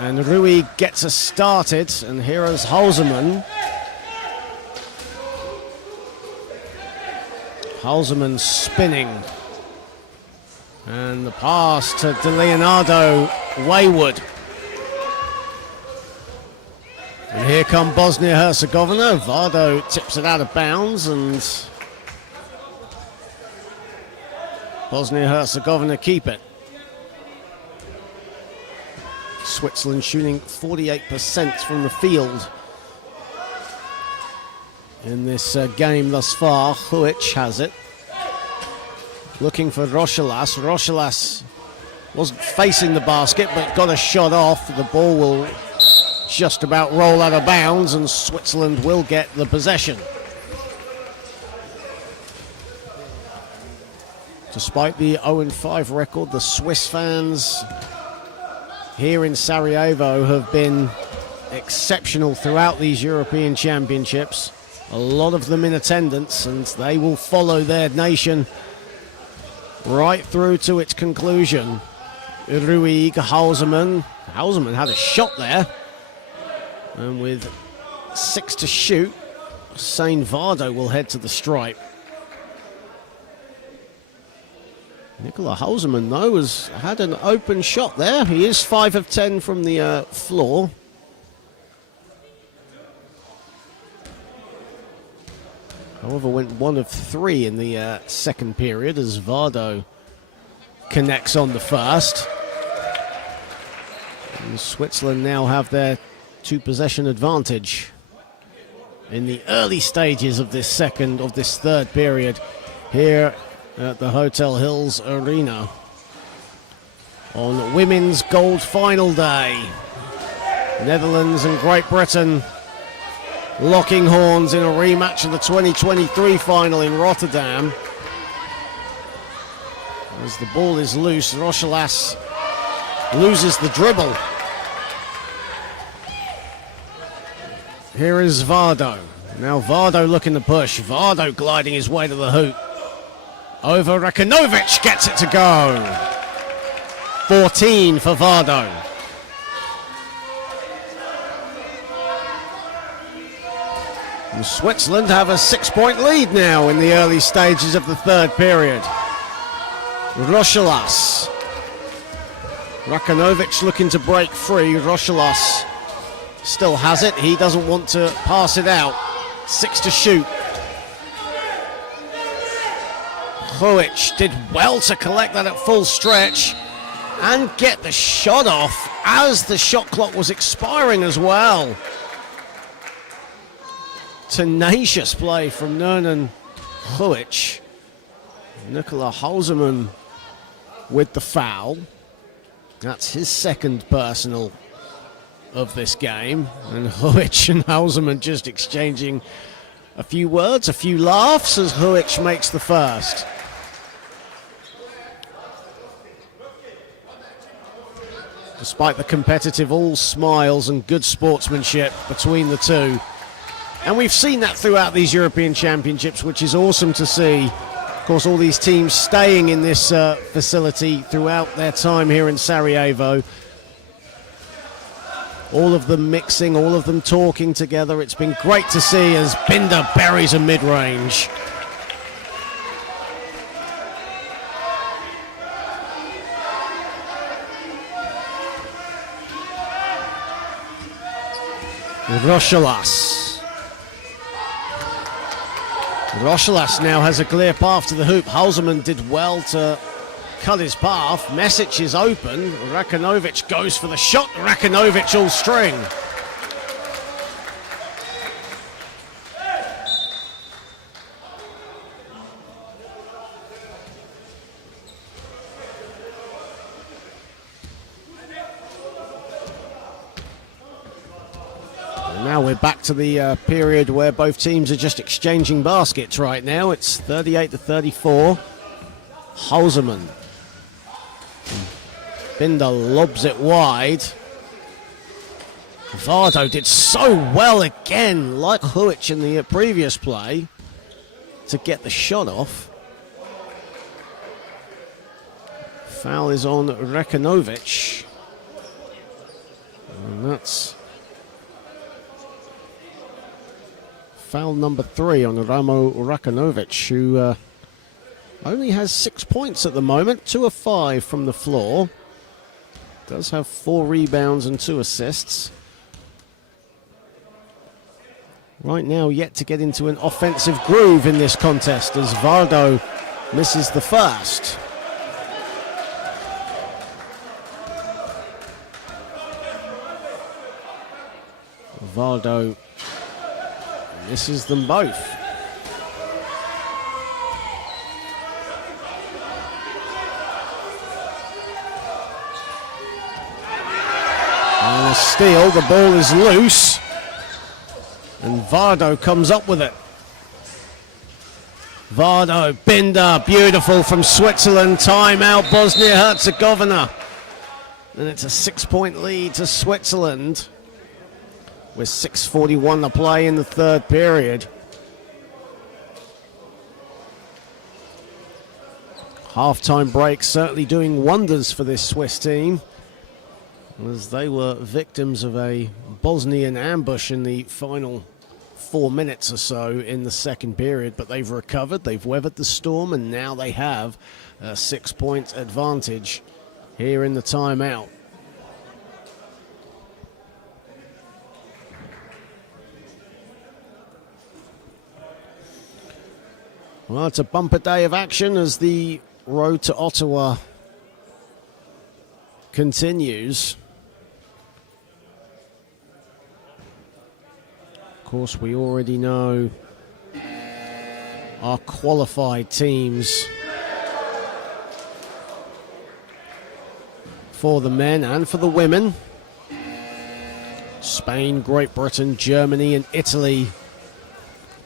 And Rui gets us started, and here is Halseman. Halseman spinning. And the pass to De Leonardo wayward. And here come Bosnia-Herzegovina. Vardo tips it out of bounds, and Bosnia-Herzegovina keep it. Switzerland shooting 48% from the field in this game thus far. Huic has it. Looking for Rochelas. Rochelas wasn't facing the basket but got a shot off. The ball will just about roll out of bounds and Switzerland will get the possession. Despite the 0-5 record, the Swiss fans here in Sarajevo have been exceptional throughout these European Championships. A lot of them in attendance, and they will follow their nation right through to its conclusion. Ruig, Halseman. Halseman had a shot there. And with 6 to shoot, Hussein Vardo will head to the stripe. Nikola Halseman, though, has had an open shot there. He is 5 of 10 from the floor. However, went 1 of 3 in the second period as Vardo connects on the first. And Switzerland now have their 2-possession advantage in the early stages of this third period here at the Hotel Hills Arena on Women's Gold Final Day. Netherlands and Great Britain locking horns in a rematch of the 2023 final in Rotterdam. As the ball is loose, Rochelas loses the dribble. Here is Vardo. Now Vardo looking to push. Vardo gliding his way to the hoop. Over Rakanovic, gets it to go. 14 for Vardo. And Switzerland have a 6-point lead now in the early stages of the third period. Rochelas. Rakanovic looking to break free. Rochelas still has it. He doesn't want to pass it out. 6 to shoot. Huic did well to collect that at full stretch and get the shot off as the shot clock was expiring as well. Tenacious play from Nernan Huic. Nikola Halseman with the foul. That's his second personal of this game. And Huic and Halseman just exchanging a few words, a few laughs as Huic makes the first. Despite the competitive all smiles and good sportsmanship between the two. And we've seen that throughout these European Championships, which is awesome to see. course, all these teams staying in this facility throughout their time here in Sarajevo. All of them mixing, all of them talking together. It's been great to see as Binder buries a mid-range. Rochelas now has a clear path to the hoop. Halseman did well to cut his path. Mesic is open. Rakanovic goes for the shot. Rakanovic all string. Now we're back to the period where both teams are just exchanging baskets right now. It's 38-34. Halseman. Binder lobs it wide. Vardo did so well again, like Huic in the previous play, to get the shot off. Foul is on Rakanovic. And that's foul number 3 on Ramo Rakanovic, who only has 6 points at the moment, 2 of 5 from the floor. Does have 4 rebounds and 2 assists. Right now, yet to get into an offensive groove in this contest as Vardo misses the first. Vardo misses them both. And a steal, the ball is loose. And Vardo comes up with it. Vardo, Binder, beautiful from Switzerland. Timeout, Bosnia Herzegovina. And it's a 6-point lead to Switzerland, with 6:41 to play in the third period. Half-time break certainly doing wonders for this Swiss team, as they were victims of a Bosnian ambush in the final 4 minutes or so in the second period. But they've recovered, they've weathered the storm, and now they have a 6-point advantage here in the timeout. Well, it's a bumper day of action as the road to Ottawa continues. Of course, we already know our qualified teams for the men and for the women. Spain, Great Britain, Germany and Italy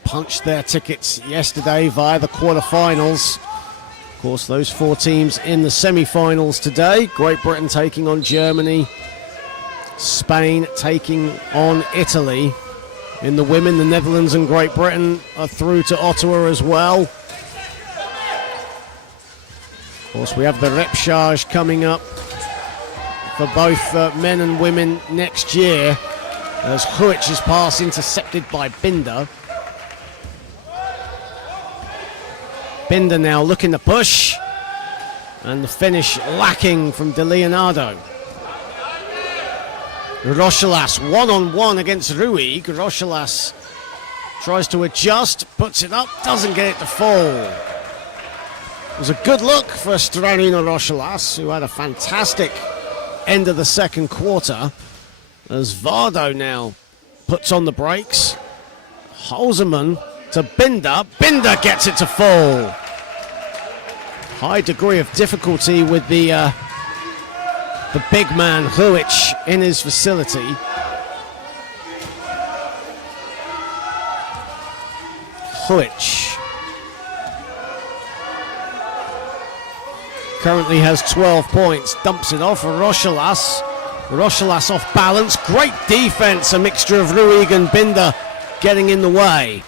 punched their tickets yesterday via the quarterfinals. Of course, those 4 teams in the semi-finals today. Great Britain taking on Germany. Spain taking on Italy. In the women, the Netherlands and Great Britain are through to Ottawa as well. Of course, we have the repechage coming up for both men and women next year, as Huic's pass intercepted by Binder. Binder now looking to push, and the finish lacking from De Leonardo. Rochelas one-on-one against Ruig. Rochelas tries to adjust, puts it up, doesn't get it to fall. It was a good look for Stranino Rochelas, who had a fantastic end of the second quarter, as Vardo now puts on the brakes. Halseman to Binder. Binder gets it to fall. High degree of difficulty with the big man Huic in his facility. Huic currently has 12 points, dumps it off for Rochelas. Rochelas off balance, great defense, a mixture of Ruig and Binder getting in the way.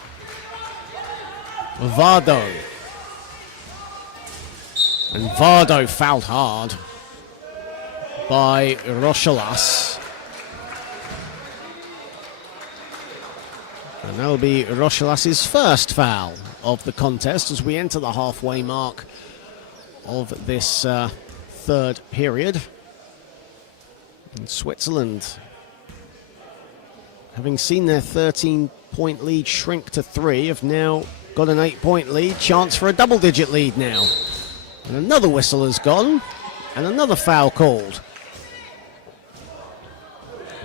Vardo And Vardo fouled hard by Rochelas. And that'll be Rochelas' first foul of the contest as we enter the halfway mark of this third period. And Switzerland, having seen their 13-point lead shrink to 3, have now got an 8-point lead, chance for a double-digit lead now. And another whistle has gone, and another foul called.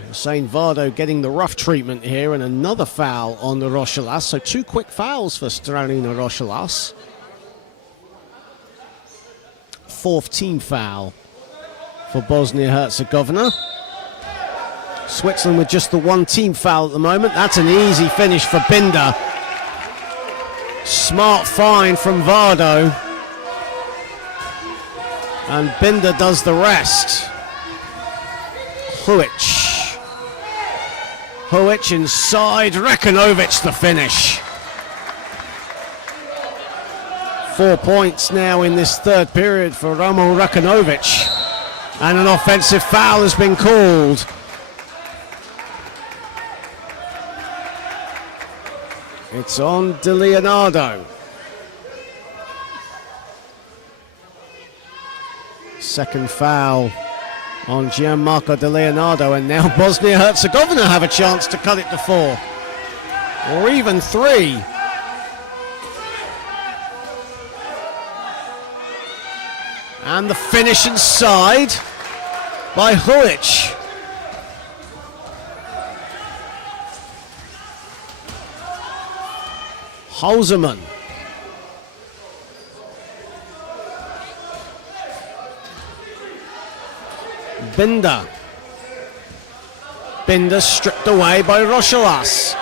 Hussein Vardo getting the rough treatment here, and another foul on the Rochelas. So 2 quick fouls for Strarina Rochelas. 4th team foul for Bosnia Herzegovina. Switzerland with just the 1 team foul at the moment. That's an easy finish for Binder. Smart find from Vardo. And Binder does the rest. Huic inside, Rekanovic the finish. 4 points now in this third period for Ramo Rekanovic. And an offensive foul has been called. It's on De Leonardo. Second foul on Gianmarco De Leonardo, and now Bosnia-Herzegovina have a chance to cut it to 4. Or even 3. And the finish inside by Huic. Hausermann. Binder. Binder stripped away by Rochelas.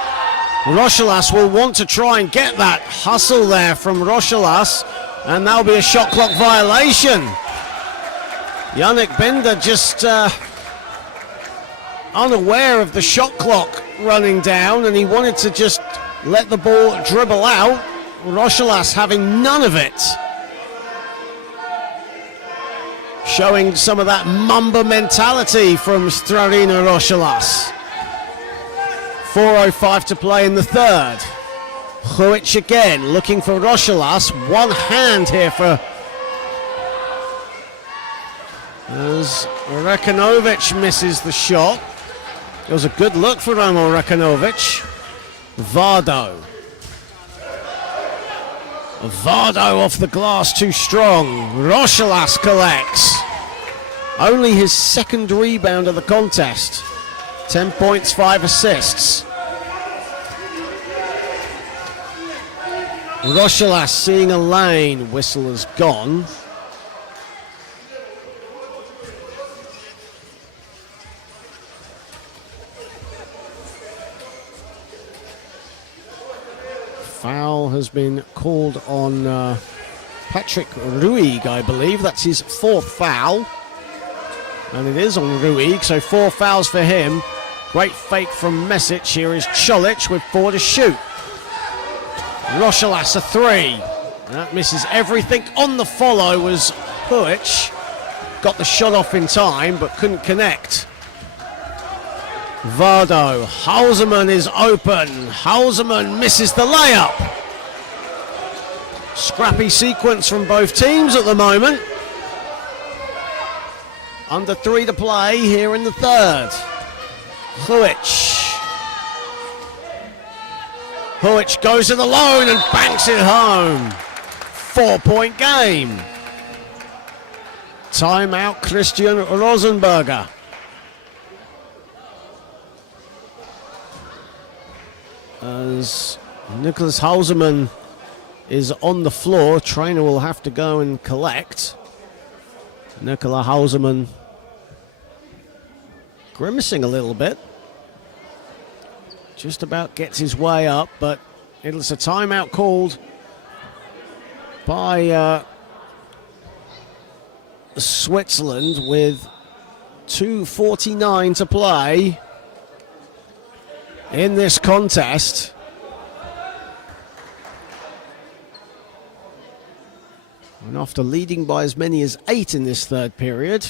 Rochelas will want to try and get that hustle there from Rochelas, and that'll be a shot clock violation. Yannick Binder just unaware of the shot clock running down, and he wanted to just let the ball dribble out. Rochelas having none of it. Showing some of that Mamba mentality from Strarina Rochelas. 4:05 to play in the third. Huic again looking for Rochelas. One hand here for as Rekanovic misses the shot. It was a good look for Ramo Rekanovic. Vardo off the glass, too strong. Rochelas collects. Only his second rebound of the contest. 10 points, 5 assists. Rochelas seeing a lane. Whistle has gone. Foul has been called on Patrick Ruig, I believe. That's his 4th foul. And it is on Ruig, so 4 fouls for him. Great fake from Mesic. Here is Colic with 4 to shoot. Rochelas a 3. That misses everything. On the follow was Huic. Got the shot off in time, but couldn't connect. Vardo. Hausermann is open. Hausermann misses the layup. Scrappy sequence from both teams at the moment. Under 3 to play here in the third. Huic goes it alone and banks it home. 4-point game. Timeout Christian Rosenberger. As Nicholas Hausermann is on the floor, trainer will have to go and collect. Nikola Hausermann grimacing a little bit. Just about gets his way up, but it's a timeout called by Switzerland with 2:49 to play in this contest. And after leading by as many as 8 in this third period,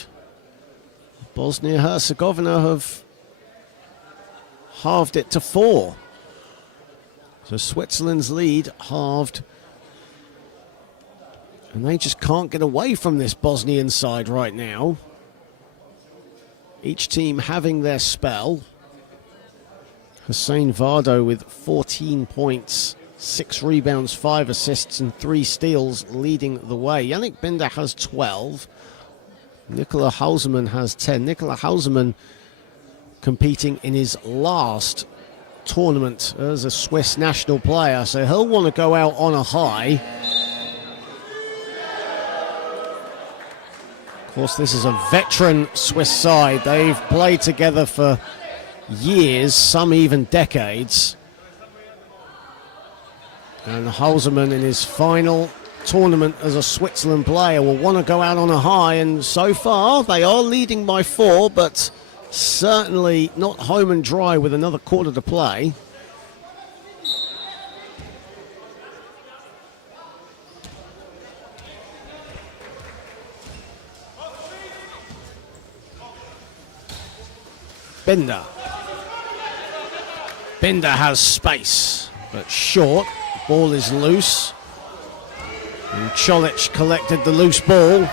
Bosnia Herzegovina have halved it to 4. So Switzerland's lead halved. And they just can't get away from this Bosnian side right now. Each team having their spell. Hussein Vardo with 14 points, 6 rebounds, 5 assists and 3 steals leading the way. Yannick Binder has 12. Nikola Hausermann has 10. Nikola Hausermann competing in his last tournament as a Swiss national player, so he'll want to go out on a high. Of course, this is a veteran Swiss side. They've played together for years, some even decades. And Hausermann in his final tournament as a Switzerland player will want to go out on a high, and so far they are leading by 4, but certainly not home and dry with another quarter to play. Binder. Binder has space, but short. Ball is loose. And Cholic collected the loose ball.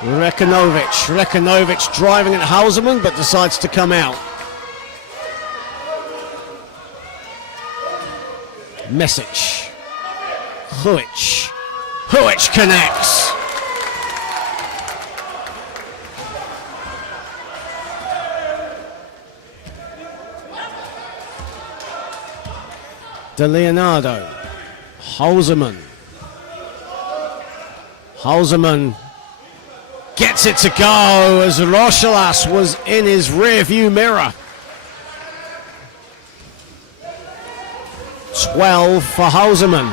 Rekanovic driving at Hausermann, but decides to come out. Mesic. Huic connects. De Leonardo. Hausermann gets it to go as Rochelas was in his rear view mirror. 12 for Hausermann.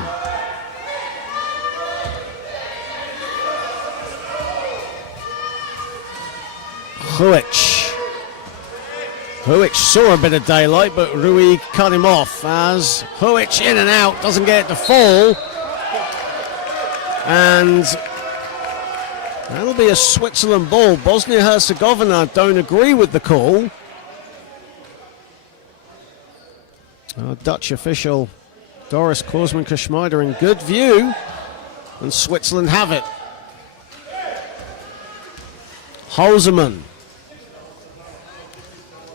Huic saw a bit of daylight, but Rui cut him off as Huic in and out, doesn't get it to fall. And that'll be a Switzerland ball. Bosnia-Herzegovina don't agree with the call. Our Dutch official Doris Korsman-Geschmeider in good view, and Switzerland have it. Hausermann.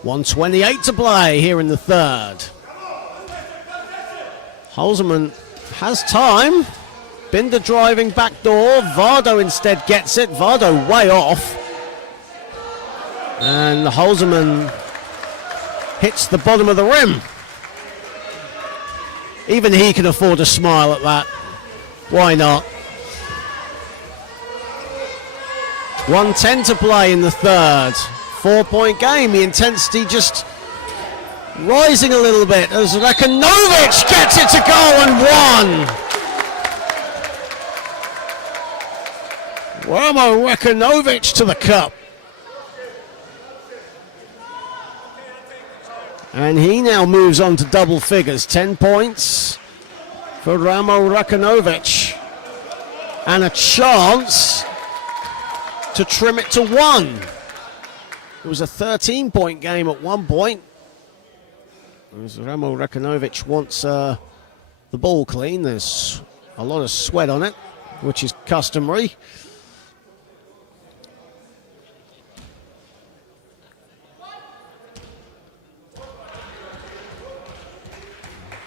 1:28 to play here in the third. Hausermann has time. Binder driving back door. Vardo instead gets it. Vardo way off. And Hausermann hits the bottom of the rim. Even he can afford a smile at that. Why not? 1:10 to play in the third. 4-point game. The intensity just rising a little bit as Rekanovic gets it to go and one. Ramo Rekanovic to the cup. And he now moves on to double figures. 10 points for Ramo Rekanovic. And a chance to trim it to 1. It was a 13-point game at one point. As Ramo Rekanovic wants the ball clean. There's a lot of sweat on it, which is customary.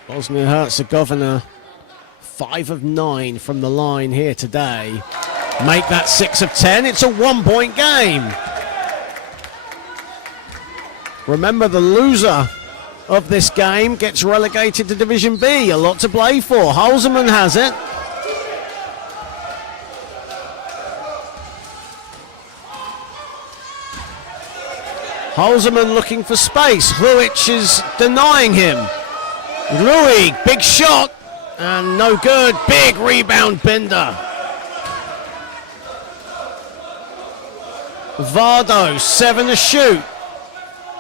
Bosnia-Herzegovina 5 of 9 from the line here today. Make that 6 of 10. It's a 1-point game. Remember, the loser of this game gets relegated to Division B. A lot to play for. Hausermann has it. Hausermann looking for space. Huic is denying him. Rui, big shot, and no good. Big rebound, Binder. Vardo, 7 to shoot.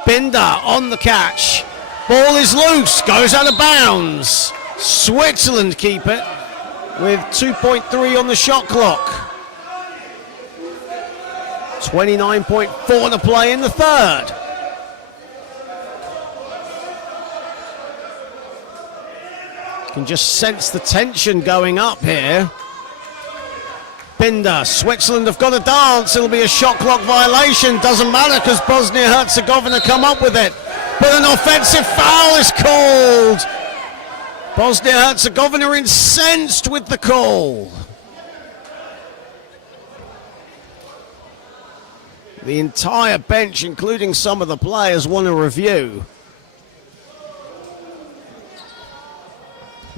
Binder on the catch. Ball is loose, goes out of bounds. Switzerland keep it. with 2.3 on the shot clock. 29.4 to play in the third. You can just sense the tension going up here. Binder, Switzerland have got to dance. It'll be a shot clock violation. Doesn't matter because Bosnia Herzegovina come up with it. But an offensive foul is called. Bosnia Herzegovina incensed with the call. The entire bench, including some of the players, want a review.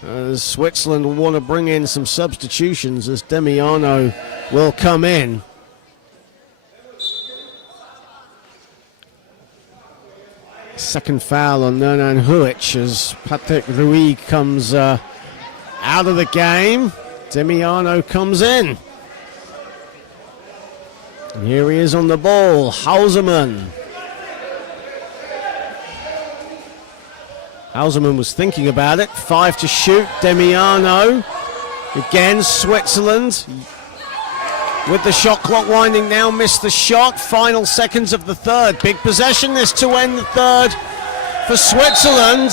As Switzerland will want to bring in some substitutions as Demiano will come in. Second foul on Nernan Huic as Patrick Rui comes out of the game. Demiano comes in. And here he is on the ball, Hausermann. Hausermann was thinking about it. 5 to shoot, Demiano. Again, Switzerland. With the shot clock winding down, missed the shot. Final seconds of the third. Big possession this to end the third for Switzerland.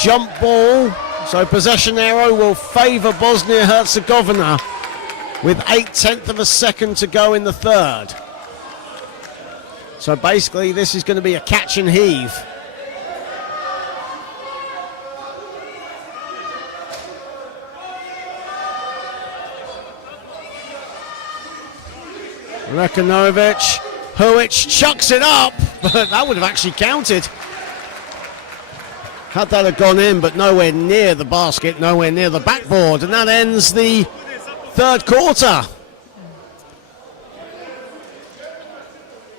Jump ball. So possession arrow will favour Bosnia-Herzegovina with 0.8 of a second to go in the third. So basically this is going to be a catch and heave. Rekanovic, Huic chucks it up, but that would have actually counted. Had that have gone in, but nowhere near the basket, nowhere near the backboard, and that ends the third quarter.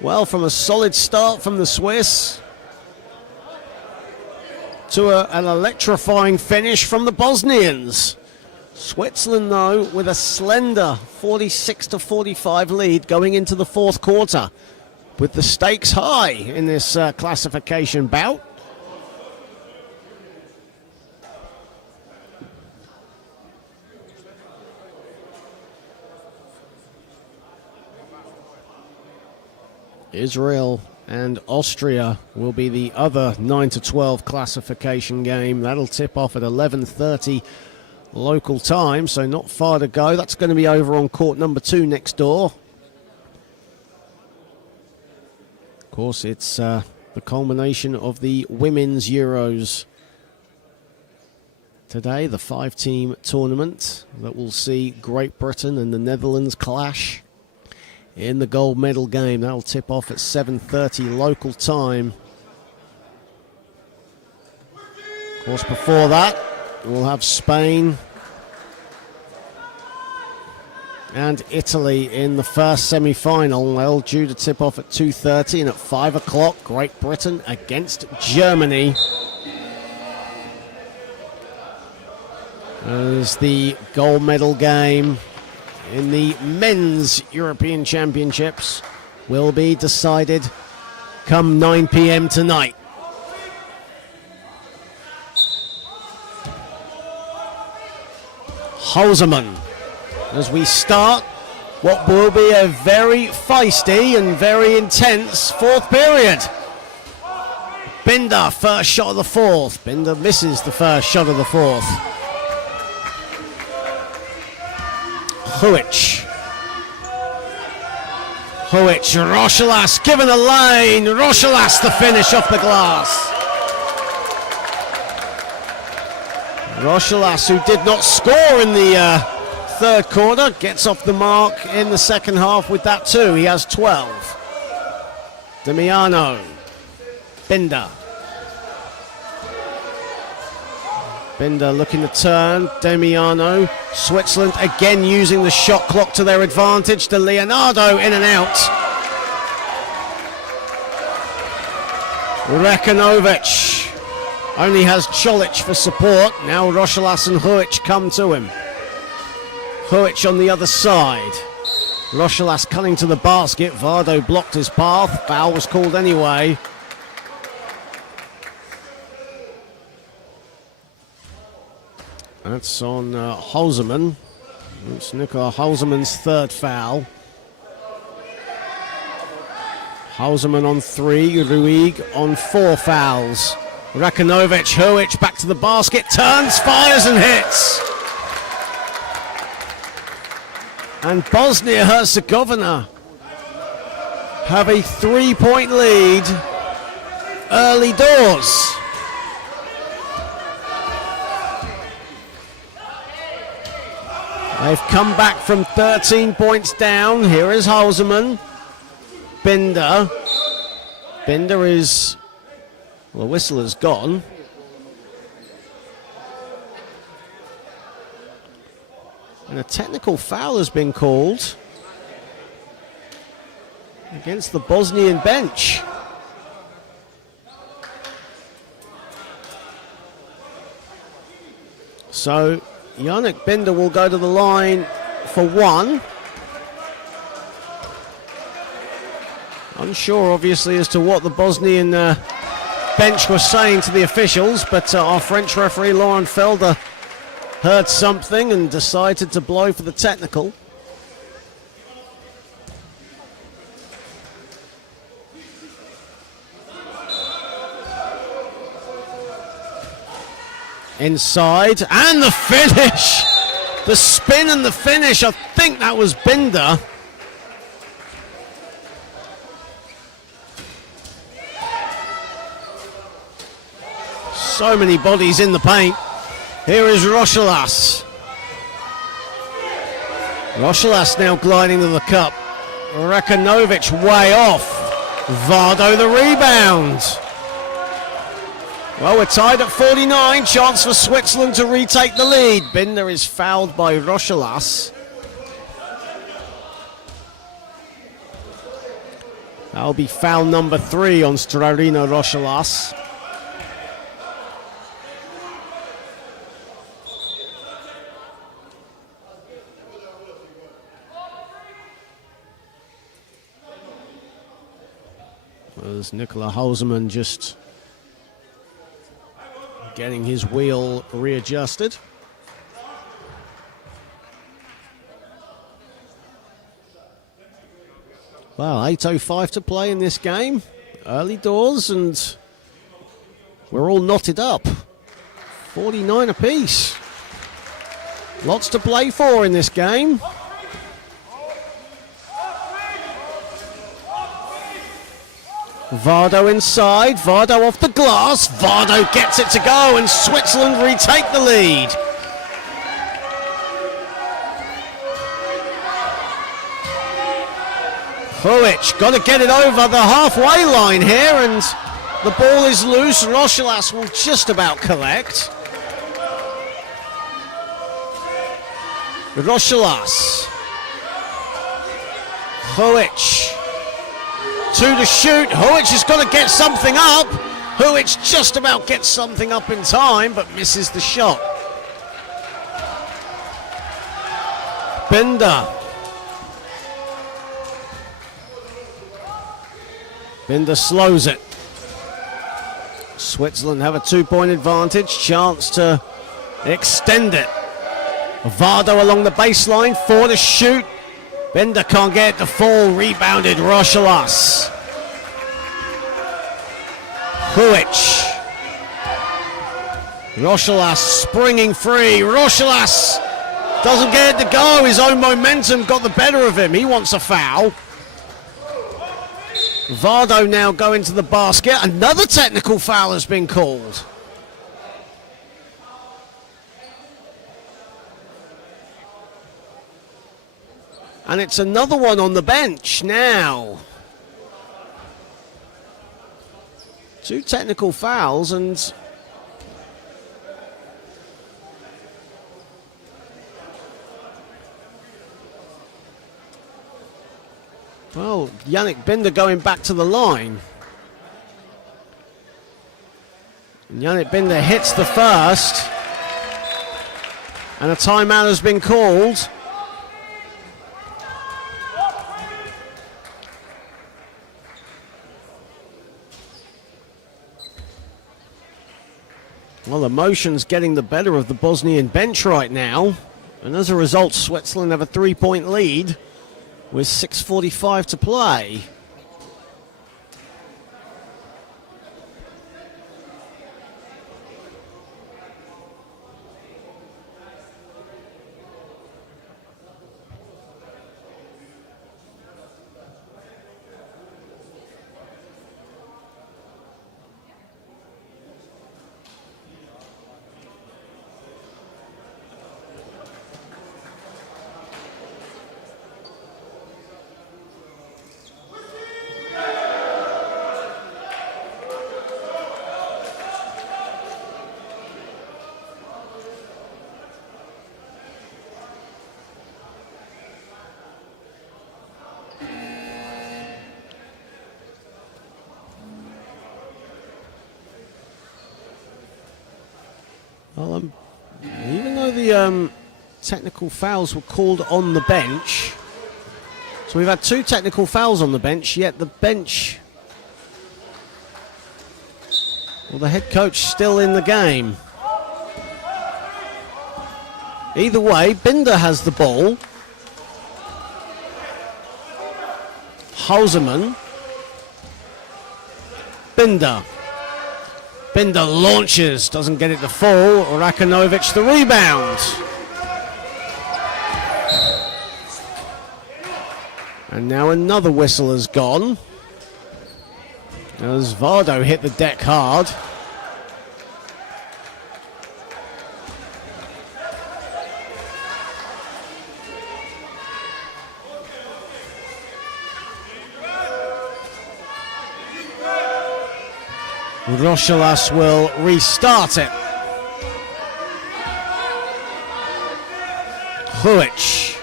Well, from a solid start from the Swiss to an electrifying finish from the Bosnians. Switzerland, though, with a slender 46-45 lead going into the fourth quarter, with the stakes high in this classification bout. Israel and Austria will be the other 9-12 classification game. That'll tip off at 11:30 local time, so not far to go. That's going to be over on court number 2 next door. Of course, it's the culmination of the Women's Euros today, the 5-team tournament that will see Great Britain and the Netherlands clash in the gold medal game. That'll tip off at 7:30 local time. Of course, before that, we'll have Spain and Italy in the first semi-final. They'll due to tip off at 2:30, and at 5 o'clock, Great Britain against Germany. As the gold medal game in the men's European Championships will be decided come 9 p.m. tonight. Hausermann, as we start what will be a very feisty and very intense fourth period. Binder, first shot of the fourth. Binder misses the first shot of the fourth. Huic, Rochelas given a lane. Rochelas the finish off the glass. Rochelas, who did not score in the third quarter, gets off the mark in the second half with that too. He has 12. Demiano, Binder. Binder looking to turn. Demiano. Switzerland again using the shot clock to their advantage. De Leonardo in and out. Rekanovic only has Cholic for support. Now Rochelas and Huic come to him. Huic on the other side. Rochelas cutting to the basket. Vardo blocked his path. Foul was called anyway. That's on Holzman. It's Nikola Holzman's third foul. Holzman on 3, Ruig on 4 fouls. Rakanovic, Huic back to the basket, turns, fires and hits. And Bosnia Herzegovina have a 3-point lead early doors. They've come back from 13 points down. Here is Holzman. Binder. Binder is... Well, the whistle has gone. And a technical foul has been called against the Bosnian bench. So Yannick Binder will go to the line for 1. Unsure, obviously, as to what the Bosnian bench was saying to the officials, but our French referee, Laurent Felder, heard something and decided to blow for the technical. Inside, and the finish! The spin and the finish, I think that was Binder. So many bodies in the paint. Here is Rochelas. Rochelas now gliding to the cup. Rakanovic way off. Vardo the rebound. Well, we're tied at 49. Chance for Switzerland to retake the lead. Binder is fouled by Rochelas. That'll be foul number 3 on Strarino Rochelas. As Nikola Holzman just getting his wheel readjusted. Well, 8:05 to play in this game. Early doors, and we're all knotted up. 49 apiece. Lots to play for in this game. Vardo inside, Vardo off the glass, Vardo gets it to go, and Switzerland retake the lead. Huic got to get it over the halfway line here, and the ball is loose. Rochelas will just about collect. Rochelas. Huic. 2 to shoot. Huic has got to get something up. Huic just about gets something up in time, but misses the shot. Binder. Binder slows it. Switzerland have a 2-point advantage. Chance to extend it. Vardo along the baseline. 4 to shoot. Binder can't get it to fall. Rebounded Rochelas. Huic. Rochelas springing free. Rochelas doesn't get it to go. His own momentum got the better of him. He wants a foul. Vardo now going to the basket. Another technical foul has been called. And it's another one on the bench now. 2 technical fouls, and well, Yannick Binder going back to the line. And Yannick Binder hits the first, and a timeout has been called. Well, emotion's getting the better of the Bosnian bench right now. And as a result, Switzerland have a 3-point lead with 6:45 to play. Well, even though the technical fouls were called on the bench, so we've had 2 technical fouls on the bench, yet the bench, well, the head coach still in the game. Either way, Binder has the ball. Hausermann. Binder. Binder launches, doesn't get it to fall. Rakanovic the rebound. And now another whistle has gone, as Vardo hit the deck hard. Rochelas will restart it. Huic.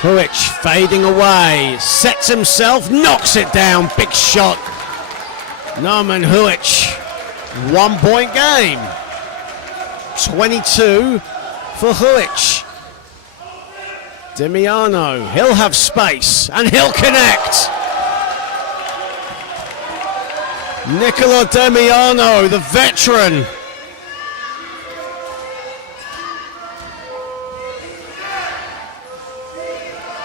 Huic fading away, sets himself, knocks it down, big shot. Norman Huic, 1-point game. 22 for Huic. Demiano, he'll have space and he'll connect. Nicola Demiano, the veteran.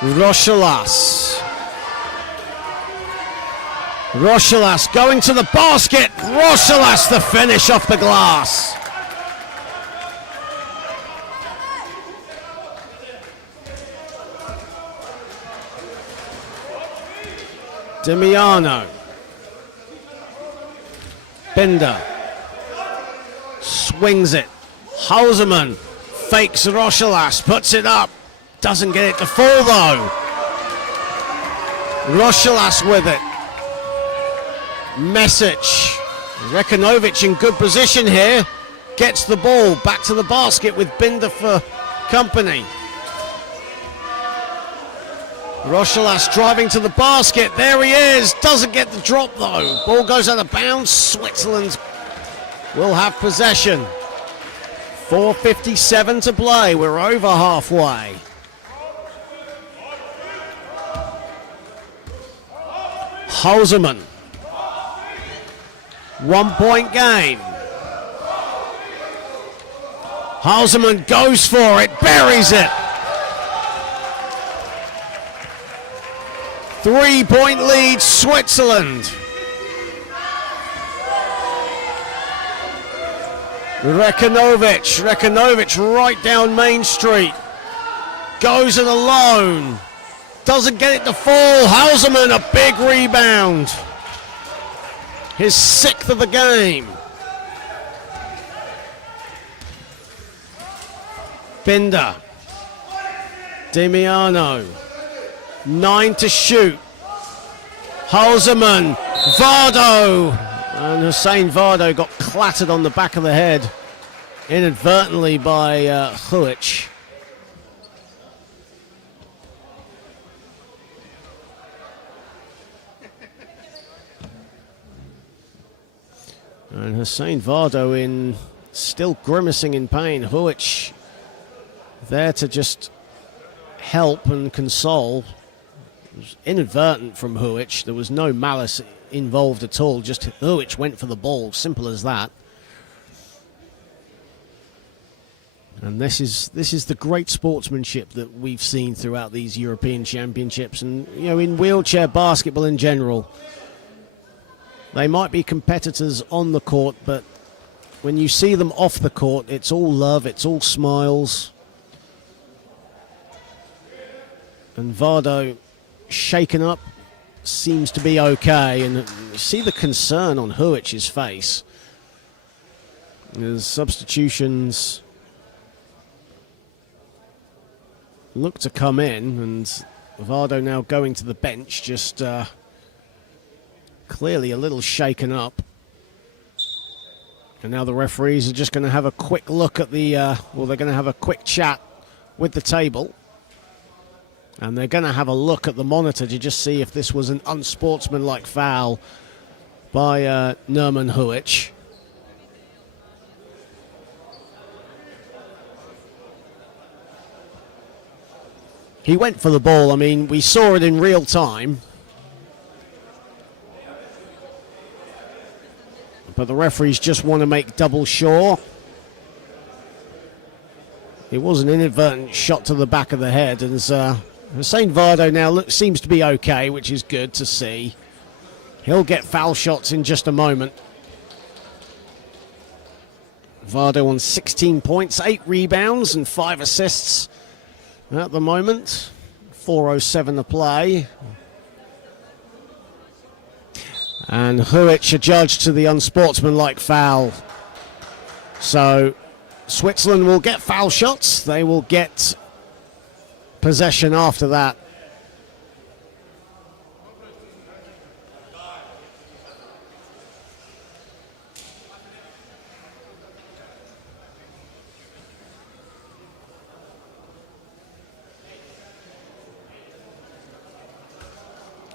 Rochelas. Rochelas going to the basket. Rochelas the finish off the glass. Demiano. Binder swings it. Hausermann fakes Rochelas, puts it up, doesn't get it to fall though. Rochelas with it. Mesic. Rekanovic in good position here. Gets the ball back to the basket with Binder for company. Rochelas driving to the basket. There he is. Doesn't get the drop though. Ball goes out of bounds. Switzerland will have possession. 4:57 to play. We're over halfway. Hausermann. 1-point game. Hausermann goes for it. Buries it. 3-point lead, Switzerland. Rekanovic right down Main Street. Goes it alone. Doesn't get it to fall. Hausermann, a big rebound. His 6th of the game. Binder. Demiano. 9 to shoot. Hausermann. Vardo. And Hussein Vardo got clattered on the back of the head inadvertently by Huic. And Hussein Vardo in still grimacing in pain. Huic there to just help and console. It was inadvertent from Huic. There was no malice involved at all. Just Huic went for the ball, simple as that. And this is the great sportsmanship that we've seen throughout these European Championships, and in wheelchair basketball in general. They might be competitors on the court, but when you see them off the court, it's all love, it's all smiles. And Vardo, shaken up, seems to be okay, and you see the concern on Huic's face. As substitutions look to come in, and Vardo now going to the bench, just clearly a little shaken up. And now the referees are just going to have a quick look at the, they're going to have a quick chat with the table. And they're going to have a look at the monitor to just see if this was an unsportsmanlike foul by Nerman Huic. He went for the ball. I mean, we saw it in real time. But the referees just want to make double sure. It was an inadvertent shot to the back of the head. And Hussein Vardo now seems to be okay, which is good to see. He'll get foul shots in just a moment. Vardo on 16 points, 8 rebounds and 5 assists at the moment. 4:07 to play. And Huic adjudged to the unsportsmanlike foul. So Switzerland will get foul shots. They will get possession after that.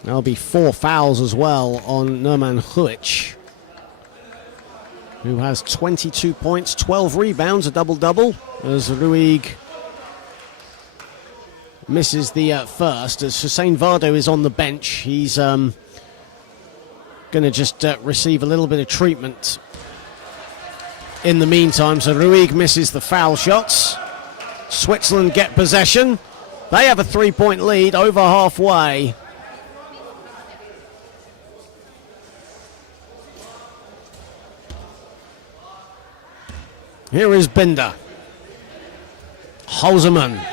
There'll be 4 fouls as well on Nerman Huic, who has 22 points, 12 rebounds, a double-double, as Ruig misses the first. As Hussein Vardo is on the bench, he's going to just receive a little bit of treatment in the meantime. So Ruig misses the foul shots. Switzerland get possession. They have a 3-point lead over halfway. Here is Binder. Hausermann.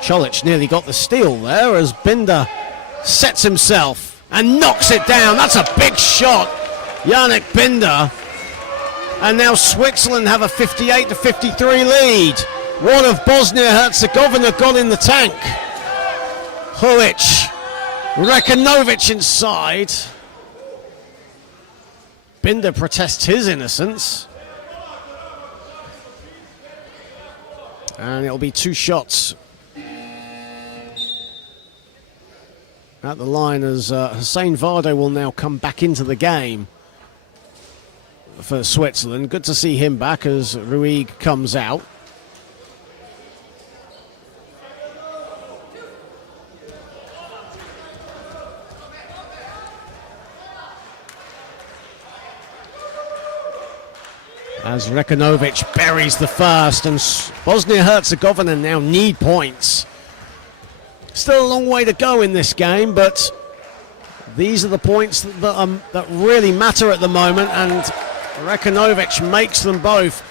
Čolić nearly got the steal there as Binder sets himself and knocks it down. That's a big shot. Yannick Binder. And now Switzerland have a 58-53 lead. One of Bosnia Herzegovina got in the tank. Huic. Rekanovic inside. Binder protests his innocence. And it'll be 2 shots at the line as Hussein Vardo will now come back into the game for Switzerland. Good to see him back as Ruig comes out. As Rekanovic buries the first, and Bosnia-Herzegovina now need points. Still a long way to go in this game, but these are the points that really matter at the moment, and Rekanovic makes them both.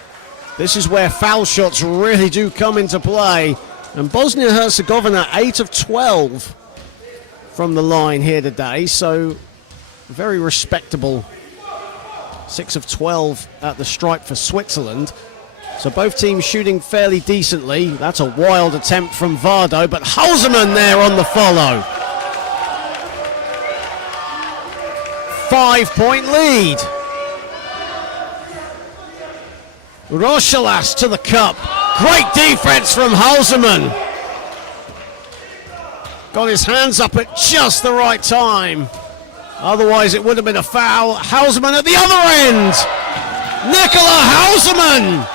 This is where foul shots really do come into play. And Bosnia-Herzegovina 8 of 12 from the line here today, so very respectable. 6 of 12 at the stripe for Switzerland. So both teams shooting fairly decently. That's a wild attempt from Vardo, but Hausermann there on the follow. 5-point lead. Rochelas to the cup. Great defense from Hausermann. Got his hands up at just the right time. Otherwise, it would have been a foul. Hausermann at the other end. Nikola Hausermann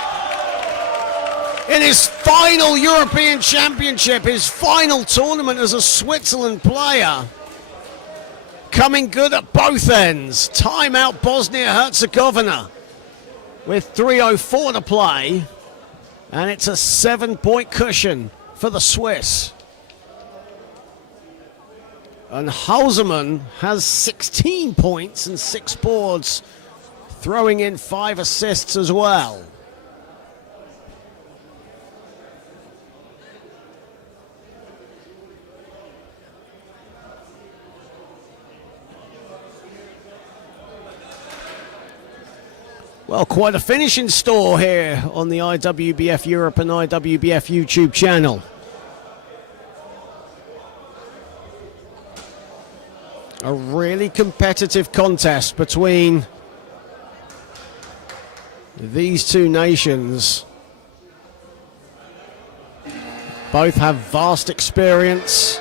in his final European Championship, his final tournament as a Switzerland player. coming good at both ends. Timeout Bosnia Herzegovina with 3:04 to play. And it's a 7-point cushion for the Swiss. And Hausermann has 16 points and 6 boards, throwing in 5 assists as well. Well, quite a finish in store here on the IWBF Europe and IWBF YouTube channel. A really competitive contest between these two nations. Both have vast experience.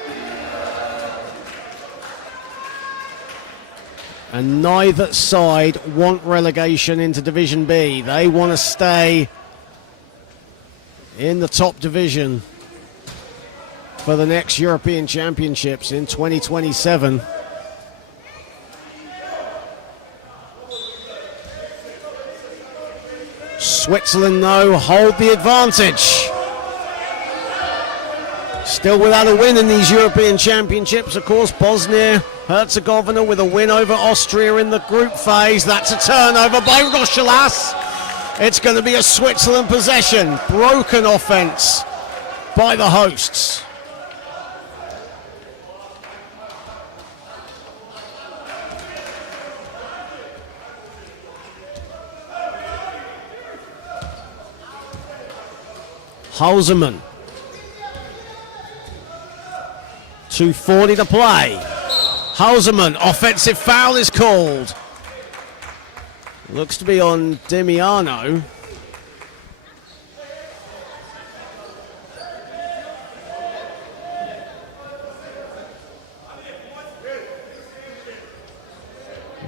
And neither side want relegation into Division B. They want to stay in the top division for the next European Championships in 2027. Switzerland, though, hold the advantage. Still without a win in these European Championships. Of course, Bosnia Herzegovina with a win over Austria in the group phase. That's a turnover by Rochelas. It's going to be a Switzerland possession. Broken offense by the hosts. Hausermann. 2:40 to play. Hausermann, offensive foul is called. Looks to be on Demiano.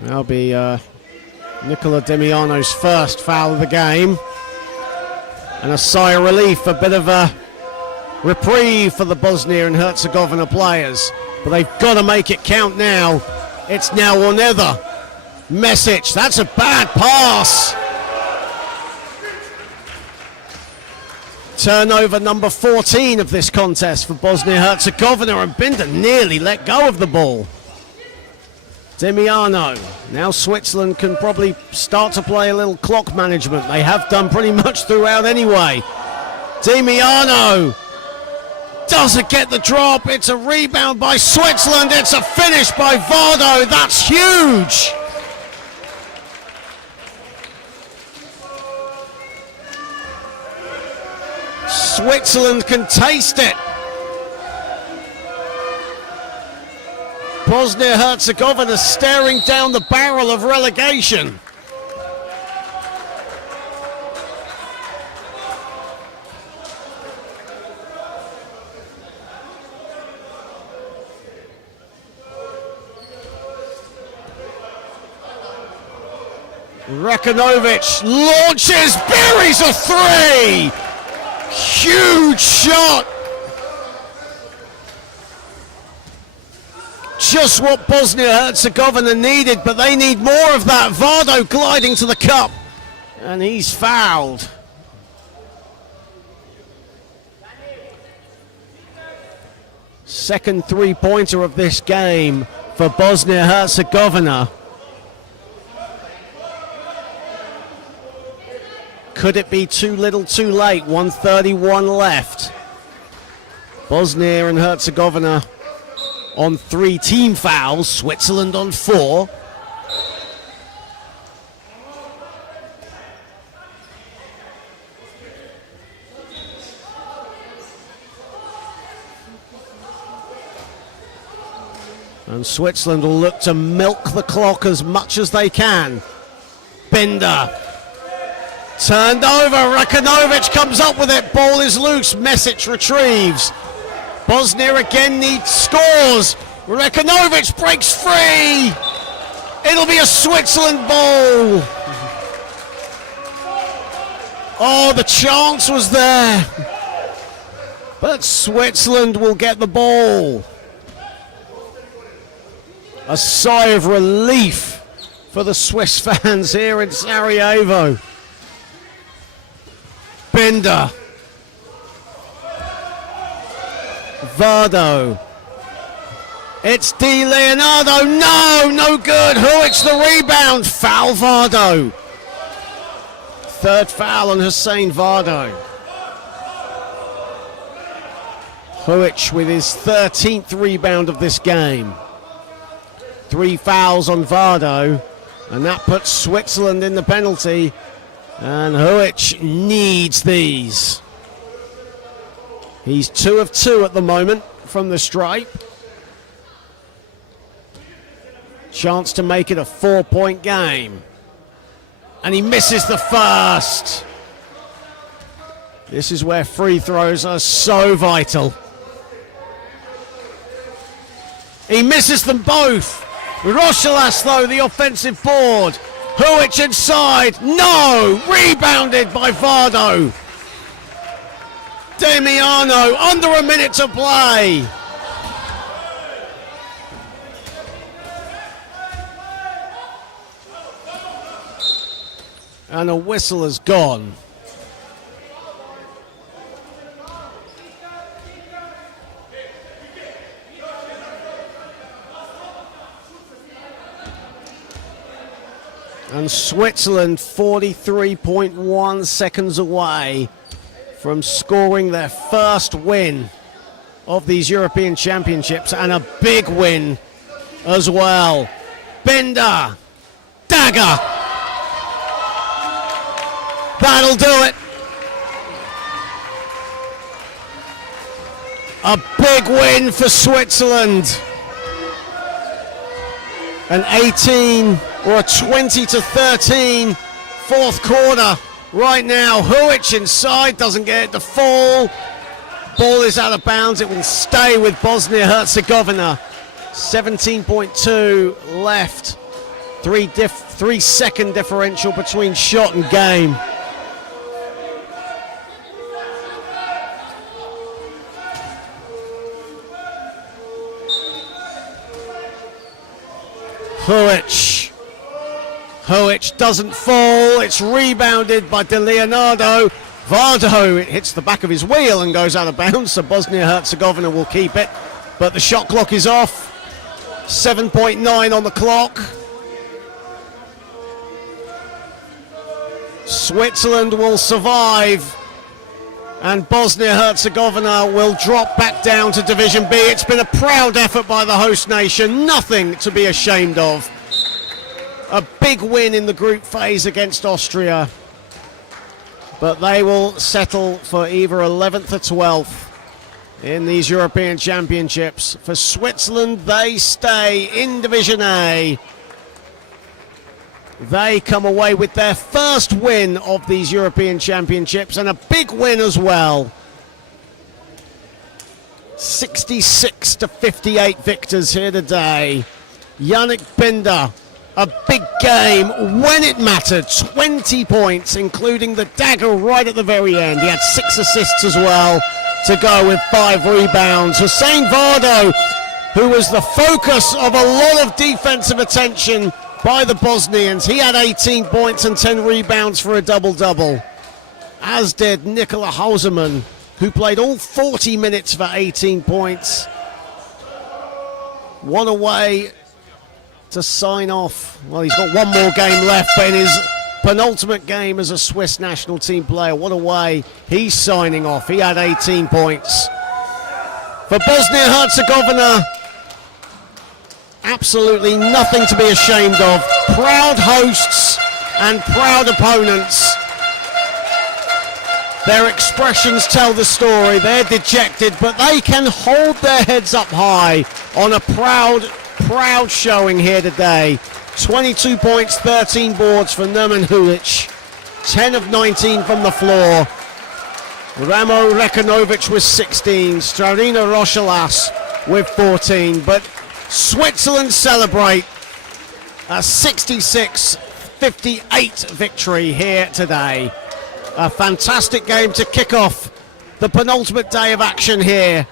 That'll be Nicola Demiano's first foul of the game. And a sigh of relief, a bit of a reprieve for the Bosnia and Herzegovina players. But they've got to make it count now. It's now or never. Mesic, that's a bad pass. Turnover number 14 of this contest for Bosnia-Herzegovina, and Binder nearly let go of the ball. Demiano. Now Switzerland can probably start to play a little clock management. They have done pretty much throughout anyway. Demiano doesn't get the drop. It's a rebound by Switzerland. It's a finish by Vardo. That's huge. Switzerland can taste it. Bosnia-Herzegovina staring down the barrel of relegation. Rekanovic launches, buries a three. Huge shot. Just what Bosnia-Herzegovina needed, but they need more of that. Vardo gliding to the cup, and he's fouled. Second three-pointer of this game for Bosnia-Herzegovina. Could it be too little too late? 1:31 left. Bosnia and Herzegovina on 3 team fouls, Switzerland on 4. And Switzerland will look to milk the clock as much as they can. Binder. Turned over, Rekanovic comes up with it, ball is loose, Mesic retrieves. Bosnia again needs scores. Rekanovic breaks free. It'll be a Switzerland ball. Oh, the chance was there. But Switzerland will get the ball. A sigh of relief for the Swiss fans here in Sarajevo. Bender. Vardo. It's Di Leonardo. No good. Huic the rebound. Foul Vardo. Third foul on Hussein Vardo. Huic with his 13th rebound of this game. 3 fouls on Vardo, and that puts Switzerland in the penalty, and Huic needs these. He's 2 of 2 at the moment from the stripe. Chance to make it a 4-point game. And he misses the first. This is where free throws are so vital. He misses them both. Rochelas, though, the offensive board. Huic inside. No! Rebounded by Vardo. Damiano, under a minute to play. And a whistle has gone. And Switzerland 43.1 seconds away from scoring their first win of these European Championships, and a big win as well. Bender, dagger. That'll do it. A big win for Switzerland. An 18 or a 20-13 fourth quarter right now. Huic inside, doesn't get it to fall. Ball is out of bounds. It will stay with Bosnia Herzegovina. 17.2 left. 3 second differential between shot and game. Huic doesn't fall. It's rebounded by Di Leonardo. Vardo, it hits the back of his wheel and goes out of bounds, so Bosnia Herzegovina will keep it. But the shot clock is off. 7.9 on the clock. Switzerland will survive, and Bosnia Herzegovina will drop back down to Division B. It's been a proud effort by the host nation, nothing to be ashamed of. A big win in the group phase against Austria, but they will settle for either 11th or 12th in these European Championships. For Switzerland, they stay in Division A. They come away with their first win of these European Championships, and a big win as well. 66-58 victors here today. Yannick Bender, a big game when it mattered. 20 points, including the dagger right at the very end. He had 6 assists as well to go with 5 rebounds. Hussein Vardo, who was the focus of a lot of defensive attention by the Bosnians. He had 18 points and 10 rebounds for a double-double. As did Nikola Hausermann, who played all 40 minutes for 18 points. One away to sign off. Well, he's got one more game left, but in his penultimate game as a Swiss national team player, what a way he's signing off. He had 18 points. For Bosnia-Herzegovina, absolutely nothing to be ashamed of. Proud hosts and proud opponents. Their expressions tell the story. They're dejected, but they can hold their heads up high on a proud showing here today. 22 points, 13 boards for Nerman Hulic. 10 of 19 from the floor. Ramo Rekanovic with 16. Stravina Rochelas with 14. But Switzerland celebrate a 66-58 victory here today. A fantastic game to kick off the penultimate day of action here